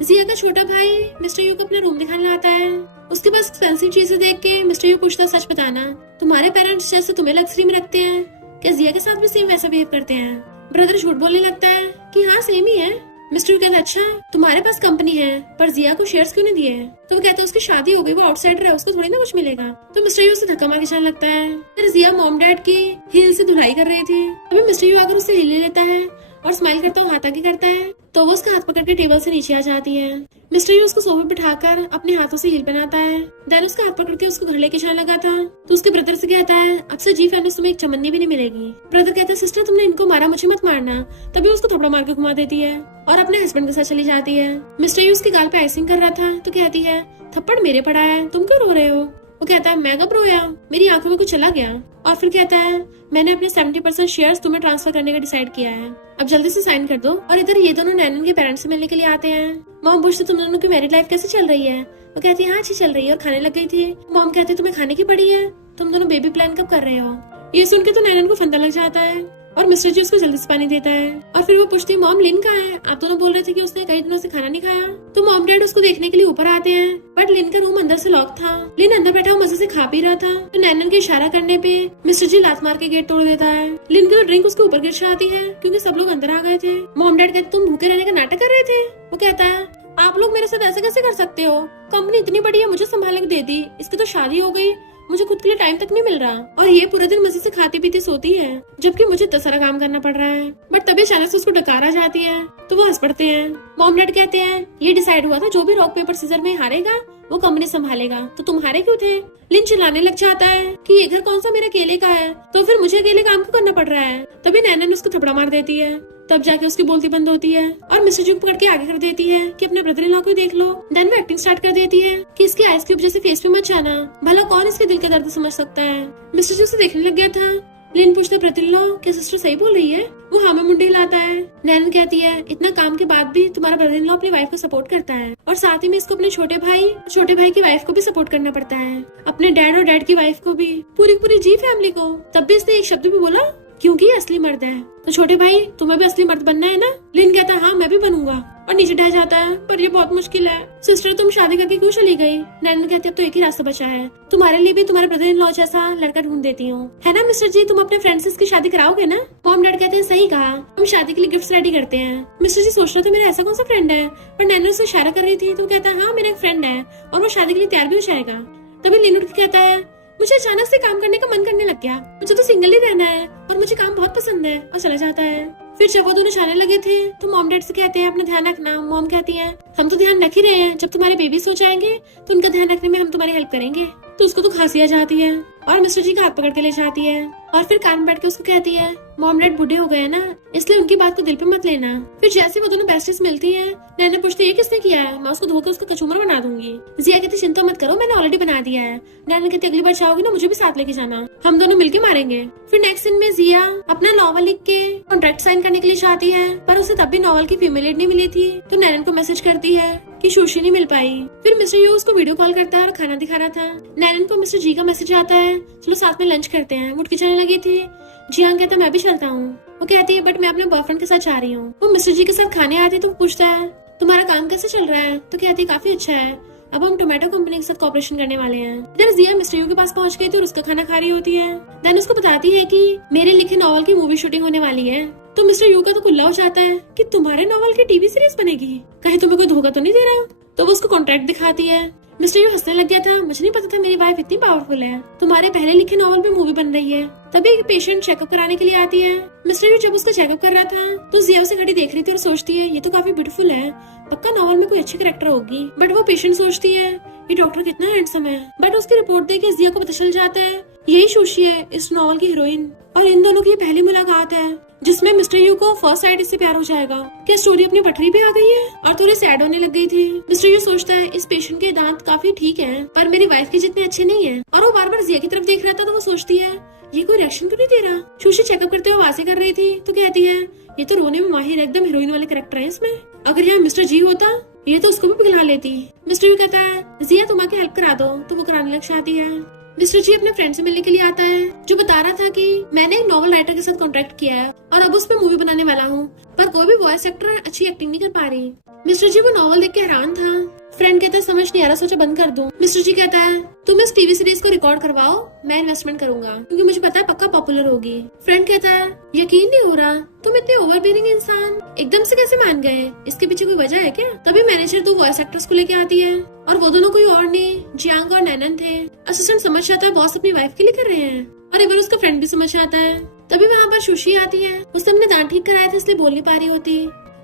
जिया का छोटा भाई मिस्टर यू को अपने रूम दिखाने आता है। उसके पास एक्सपेंसिव चीजें देख के मिस्टर यू पूछता सच बताना तुम्हारे पेरेंट्स जैसे तुम्हें लग्जरी में रखते हैं, क्या जिया के साथ भी सेम वैसा बिहेव करते हैं। ब्रदर झूठ बोलने लगता है कि हाँ सेम ही है। मिस्टर यू कहता है अच्छा तुम्हारे पास कंपनी है पर जिया को शेयर्स क्यों नहीं दिए। तो वो कहता है उसकी शादी हो गई, वो आउटसाइडर है, उसको थोड़ी ना कुछ मिलेगा। तो मिस्टर यू उसे धक्का मार के जाने लगता है। फिर जिया मॉम डैड की हील से धुलाई कर रही थी, तभी मिस्टर यू आकर उससे हील ले लेता है और स्माइल करता हुआ हाथ आगे करता है तो वो उसका हाथ पकड़ के टेबल से नीचे आ जाती है। मिस्टर यू उसको सोफे बिठाकर अपने हाथों से हील पहनाता है। देन उसका हाथ पकड़ के उसको घर लेके जाने लगा था तो उसके ब्रदर से कहता है अब से जी फैमिली तुम्हें एक चमन्नी भी नहीं मिलेगी। ब्रदर कहता है सिस्टर तुमने इनको मारा, मुझे मत मारना। तभी उसको थप्पड़ मार के घुमा देती है और अपने हस्बैंड के साथ चली जाती है। मिस्टर यू उसके गाल पे आइसिंग कर रहा था तो कहती है थप्पड़ मेरे पड़ा है, तुम क्यों रो रहे हो। वो कहता है मैं कब रोया, मेरी आंखों में कुछ चला गया। और फिर कहता है मैंने अपने 70% शेयर्स तुम्हें ट्रांसफर करने का डिसाइड किया है, अब जल्दी से साइन कर दो। और इधर ये दोनों नैनन के पेरेंट्स से मिलने के लिए आते हैं। मॉम पूछते तुम दोनों की मैरिड लाइफ कैसे चल रही है। वो कहती है हाँ अच्छी चल रही है और खाने लग गई थी। मॉम कहती है तुम्हें खाने की पड़ी है, तुम दोनों बेबी प्लान कब कर रहे हो। ये सुन के तो नैनन को फंदा लग जाता है और मिस्टर जी उसको जल्दी से पानी देता है। और फिर वो पूछती है मॉम लिन कहाँ है, आप दोनों बोल रहे थे कि उसने कई दिनों से खाना नहीं खाया। तो मॉम डैड उसको देखने के लिए ऊपर आते हैं बट लिन का रूम अंदर से लॉक था। लिन अंदर बैठा हुआ मजे से खा पी रहा था तो नैनन के इशारा करने पे मिस्टर जी लात मार के गेट तोड़ देता है। लिन की तो ड्रिंक उसके ऊपर गिर जाती है क्योंकि सब लोग अंदर आ गए थे। मॉम डैड कहते तुम भूखे रहने का नाटक कर रहे थे। वो कहता है आप लोग मेरे साथ ऐसे कैसे कर सकते हो, कंपनी इतनी बड़ी है मुझे संभालने को दे दी, इसकी तो शादी हो गई, मुझे खुद के लिए टाइम तक नहीं मिल रहा और ये पूरे दिन मजे से खाती पीती सोती है जबकि मुझे इतना सारा काम करना पड़ रहा है। बट तभी अचानक से उसको डकार आ जाती है तो वो हंस पड़ते हैं। मॉम डैड कहते हैं ये डिसाइड हुआ था जो भी रॉक पेपर सीजर में हारेगा वो कंपनी संभालेगा, तो तुम हारे क्यों थे। लिन चिल्लाने लग जाता है कि ये घर कौन सा मेरे अकेले का है, तो फिर मुझे अकेले काम क्यों करना पड़ रहा है। तभी नैनन उसको थपड़ा मार देती है, तब जाके उसकी बोलती बंद होती है और मिस्टर जी पकड़ के आगे कर देती है कि अपने ब्रदर इन लॉ को देख लो। देन वो एक्टिंग स्टार्ट कर देती है कि इसके आइस क्यूब जैसे फेस पे मत जाना, भला कौन इसके दिल का दर्द समझ सकता है। मिस्टर जी उसे देखने लग गया था। लिन पूछते ब्रदर इन लॉ कि सिस्टर सही बोल रही है। वो हाँ में मुंडी हिलाता है। नैनन कहती है इतना काम के बाद भी तुम्हारा ब्रदर इन लॉ अपनी वाइफ को सपोर्ट करता है और साथ ही में इसको अपने छोटे भाई की वाइफ को भी सपोर्ट करना पड़ता है, अपने डैड और डैड की वाइफ को भी, पूरी जी फैमिली को। तब भी इसने एक शब्द भी बोला क्योंकि ये असली मर्द है। तो छोटे भाई तुम्हें भी असली मर्द बनना है ना। लिन कहता है हाँ मैं भी बनूंगा और नीचे ढह जाता है पर ये बहुत मुश्किल है। सिस्टर तुम शादी करके क्यों चली गई। नैनन कहती है अब तो एक ही रास्ता बचा है, तुम्हारे लिए भी तुम्हारे ब्रदर इन लॉ जैसा लड़का ढूंढ देती हूँ, है ना मिस्टर जी, तुम अपने फ्रेंड से इसकी शादी कराओगे ना। मॉम डैड कहते हैं सही कहा, हम शादी के लिए गिफ्ट रेडी करते हैं। मिस्टर जी सोच रहे थे मेरा ऐसा कौन सा फ्रेंड है, पर नैनन उसे इशारा कर रही थी तो कहता है हाँ मेरा एक फ्रेंड है और वो शादी के लिए तैयार भी हो जाएगा। तभी लिन उठ के कहता है मुझे अचानक से काम करने का मन करने लग गया, मुझे तो सिंगल ही रहना है और मुझे काम बहुत पसंद है, और चला जाता है। फिर जब वो दोनों जाने लगे थे तो मॉम डैड से कहते हैं अपना ध्यान रखना। मॉम कहती है हम तो ध्यान रख ही रहे हैं, जब तुम्हारे बेबीज हो जाएंगे तो उनका ध्यान रखने में हम तुम्हारी हेल्प करेंगे। तो उसको तो खांसी आ जाती है और मिस्टर जी का हाथ पकड़ के ले जाती है और फिर कान में बैठ के उसको कहती है मॉम डैड बूढ़े हो गए ना, इसलिए उनकी बात को दिल पे मत लेना। फिर जैसे वो दोनों बेस्टीज मिलती हैं, नैना पूछती है किसने किया है, मैं उसको धोकर उसको कचूमर बना दूंगी। जिया कहती चिंता मत करो, मैंने ऑलरेडी बना दिया है। नैना कहती अगली बार चाहोगी ना मुझे भी साथ लेके जाना, हम दोनों मिलके मारेंगे। फिर नेक्स्ट सीन में जिया अपना नॉवल लिख के कॉन्ट्रैक्ट साइन करने के लिए चाहती है, पर उसे तब भी नॉवल की फीमेल लीड नहीं मिली थी, तो नैनन को मैसेज करती है कि सुशी नहीं मिल पाई। फिर मिस्टर यू उसको वीडियो कॉल करता है और खाना दिखा रहा था। नैनन को मिस्टर जी का मैसेज आता है, चलो साथ में लंच करते हैं। मुठ की जाने लगी थी। जियांग कहता मैं भी चलता हूँ। वो कहती है बट मैं अपने बॉयफ्रेंड के साथ जा रही हूँ। वो मिस्टर जी के साथ खाने आती है तो वो पूछता है तुम्हारा काम कैसे चल रहा है, तो कहती है काफी अच्छा है, अब हम टोमेटो कंपनी के साथ कॉपरेशन करने वाले हैं। इधर जिया मिस्टर यू के पास पहुंच गई थी और उसका खाना खा रही होती है। देन उसको बताती है कि मेरे लिखे नॉवल की मूवी शूटिंग होने वाली है। तो मिस्टर यू का तो कुल्ला हो जाता है कि तुम्हारे नॉवल की टीवी सीरीज बनेगी, कहीं तुम्हें कोई धोखा तो नहीं दे रहा। तो वो उसको कॉन्ट्रैक्ट दिखाती है। मिस्टर यू हंसने लग गया था, मुझे नहीं पता था मेरी वाइफ इतनी पावरफुल है, तुम्हारे पहले लिखे नॉवल पे मूवी बन रही है। तभी एक पेशेंट चेकअप कराने के लिए आती है। मिस्टर यू जब उसका चेकअप कर रहा था तो जिया उसे घड़ी देख रही थी और सोचती है ये तो काफी ब्यूटीफुल है, पक्का नॉवल में कोई अच्छी कैरेक्टर होगी। बट वो पेशेंट सोचती है ये डॉक्टर कितना हैंडसम है। बट उसकी रिपोर्ट देख के जिया को पता चल जाता है यही सुशी है इस नॉवल की हीरोइन, और इन दोनों की पहली मुलाकात है जिसमें मिस्टर यू को फर्स्ट साइड इससे प्यार हो जाएगा। क्या स्टोरी अपनी पटरी पे आ गई है? और थोड़ी सैड होने लग गई थी। मिस्टर यू सोचता है इस पेशेंट के दांत काफी ठीक है पर मेरी वाइफ के जितने अच्छे नहीं है। और वो बार बार जिया की तरफ देख रहा था तो वो सोचती है ये कोई रिएक्शन क्यों नहीं दे रहा। सुशी चेकअप करते हुए आवाजें कर रही थी तो कहती है ये तो रोने में माहिर एकदम हीरोइन वाले कैरेक्टर है इसमें, अगर यहाँ मिस्टर जी होता ये तो उसको भी पिघला लेती। मिस्टर यू कहता है जिया तुम आके हेल्प करा दो, तो वो कराने लग जाती है। मिस्टर जी अपने फ्रेंड से मिलने के लिए आता है जो बता रहा था कि मैंने एक नॉवल राइटर के साथ कॉन्ट्रैक्ट किया है और अब उस पर मूवी बनाने वाला हूँ, पर कोई भी वॉइस एक्टर अच्छी एक्टिंग नहीं कर पा रही। मिस्टर जी वो नॉवल देख के हैरान था। फ्रेंड कहता है समझ नहीं आ रहा, सोचा बंद कर दूं। मिस्टर जी कहता है तुम इस टीवी सीरीज को रिकॉर्ड करवाओ, मैं इन्वेस्टमेंट करूंगा क्योंकि मुझे पता है पक्का पॉपुलर होगी। फ्रेंड कहता है यकीन नहीं हो रहा, तुम इतने ओवरबीयरिंग इंसान एकदम से कैसे मान गए, इसके पीछे कोई वजह है क्या? तभी मैनेजर दो वॉइस एक्टर्स को लेके आती है और वो दोनों कोई और नहीं जियांग और नैनन थे। असिस्टेंट समझ जाता है बॉस अपनी वाइफ के लिए कर रहे हैं और एक बार उसका फ्रेंड भी समझ आता है। तभी वहाँ पर सुशी आती है, उसने अपने दांत ठीक कराए थे इसलिए बोल नहीं पा रही होती।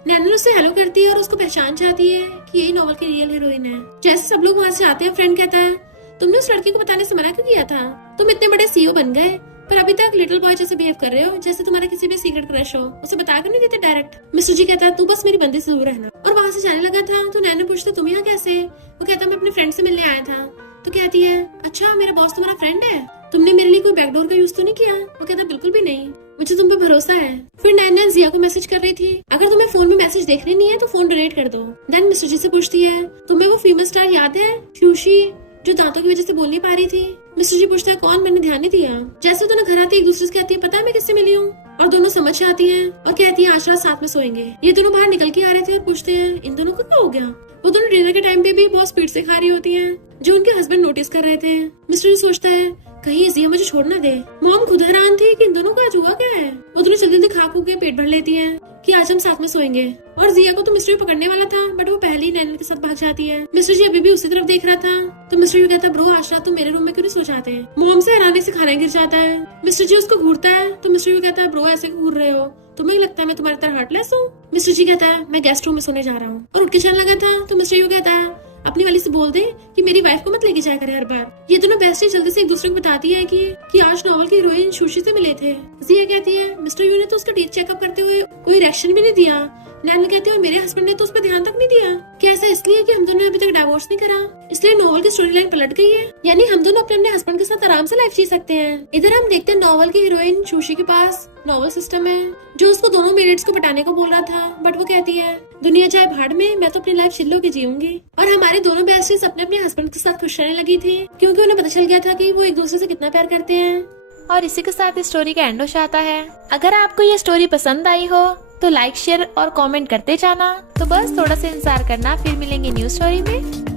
नैनन उससे हेलो करती है और उसको पहचान चाहती है कि यही नॉवल की रियल हीरोइन है। जैसे सब लोग वहाँ से आते हैं फ्रेंड कहता है तुमने उस लड़की को बताने से मना क्यों किया था, तुम इतने बड़े सीईओ बन गए पर अभी तक लिटिल बॉय जैसे बिहेव कर रहे हो, जैसे तुम्हारे किसी भी सीक्रेट क्रश हो, उसे बता कर नहीं देते डायरेक्ट। मिस्टर जी कहता है तू बस मेरी बंदी से दूर रहना, और वहाँ से जाने लगा था तो नैनन पूछता तुम यहाँ कैसे? वो कहता मैं अपने फ्रेंड से मिलने आया था। तो कहती है अच्छा मेरा बॉस तुम्हारा फ्रेंड है, तुमने मेरे लिए कोई बैकडोर का यूज तो नहीं किया? वो कहता बिल्कुल भी नहीं, मुझे तुम पे भरोसा है। फिर नैनन जिया को मैसेज कर रही थी अगर तुम्हें फोन में मैसेज देखने नहीं है तो फोन डिलीट कर दो। देन मिस्टर जी से पूछती है तुम्हें वो फीमेल स्टार याद है सुशी जो दांतों की वजह से बोल नहीं पा रही थी? मिस्टर जी पूछता है कौन, मैंने ध्यान नहीं दिया। जैसे दोनों घर आती है एक दूसरे से कहती है पता है मैं किससे मिली हूँ, और दोनों समझ जाती हैं और कहती है आज रात साथ में सोएंगे। ये दोनों बाहर निकल के आ रहे थे और पूछते हैं इन दोनों को क्या हो गया। वो दोनों डिनर के टाइम पे भी बहुत स्पीड से खा रही होती हैं जो उनके हस्बैंड नोटिस कर रहे थे। मिस्टर जी सोचता है कहीं जिया मुझे छोड़ ना दे। मॉम खुद हैरान थी कि इन दोनों का आज हुआ क्या है। वो दोनों जल्दी जल्दी खा खू के पेट भर लेती हैं कि आज हम साथ में सोएंगे। और जिया को तो मिस्टर यू पकड़ने वाला था बट वो पहले ही नैनन के साथ भाग जाती है। मिस्टर जी अभी भी उसी तरफ देख रहा था तो मिस्टर यू कहता है ब्रो आज रात तुम मेरे रूम में क्यों नहीं सो जाते? मॉम से हैरानी से खाना गिर जाता है। मिस्टर जी उसको घूरता है तो मिस्टर यू कहता है ब्रो ऐसे घूर रहे हो, तुम्हें लगता है मैं तुम्हारी तरह हार्टलेस हूँ? मिस्टर जी कहता है मैं गेस्ट रूम में सोने जा रहा हूँ, और उठ के चलने लगा था तो मिस्टर यू कहता है अपनी वाली से बोल दे कि मेरी वाइफ को मत लेके जाया करे हर बार। ये दोनों बेस्टी जल्दी से एक दूसरे को बताती है कि आज नॉवल की हीरोइन सुशी से मिले थे। जिया कहती है मिस्टर यू ने तो उसका टीथ चेकअप करते हुए कोई रिएक्शन भी नहीं दिया। नैनन कहती है मेरे हस्बैंड ने तो उस पर ध्यान तक नहीं दिया। क्या ऐसा इसलिए कि हम दोनों ने अभी तक डाइवोर्स नहीं करा इसलिए नॉवल की स्टोरी लाइन पलट गई है, यानी हम दोनों अपने हस्बैंड के साथ आराम से लाइफ जी सकते हैं। इधर हम देखते हैं नॉवल की हीरोइन सुशी के पास नॉवल सिस्टम है जो उसको दोनों मेरिट्स को पटाने को बोल रहा था, बट वो कहती है दुनिया चाहे भाड़ में, मैं तो अपनी लाइफ चिल्लो के जीऊंगी। और हमारे दोनों बेस्टीज अपने अपने हस्बैंड के साथ खुश रहने लगी थी क्योंकि उन्हें पता चल गया था कि वो एक दूसरे से कितना प्यार करते हैं। और इसी के साथ इस स्टोरी का एंड हो जाता है। अगर आपको ये स्टोरी पसंद आई हो तो लाइक शेयर और कमेंट करते जाना। तो बस थोड़ा सा इंतजार करना, फिर मिलेंगे न्यू स्टोरी में।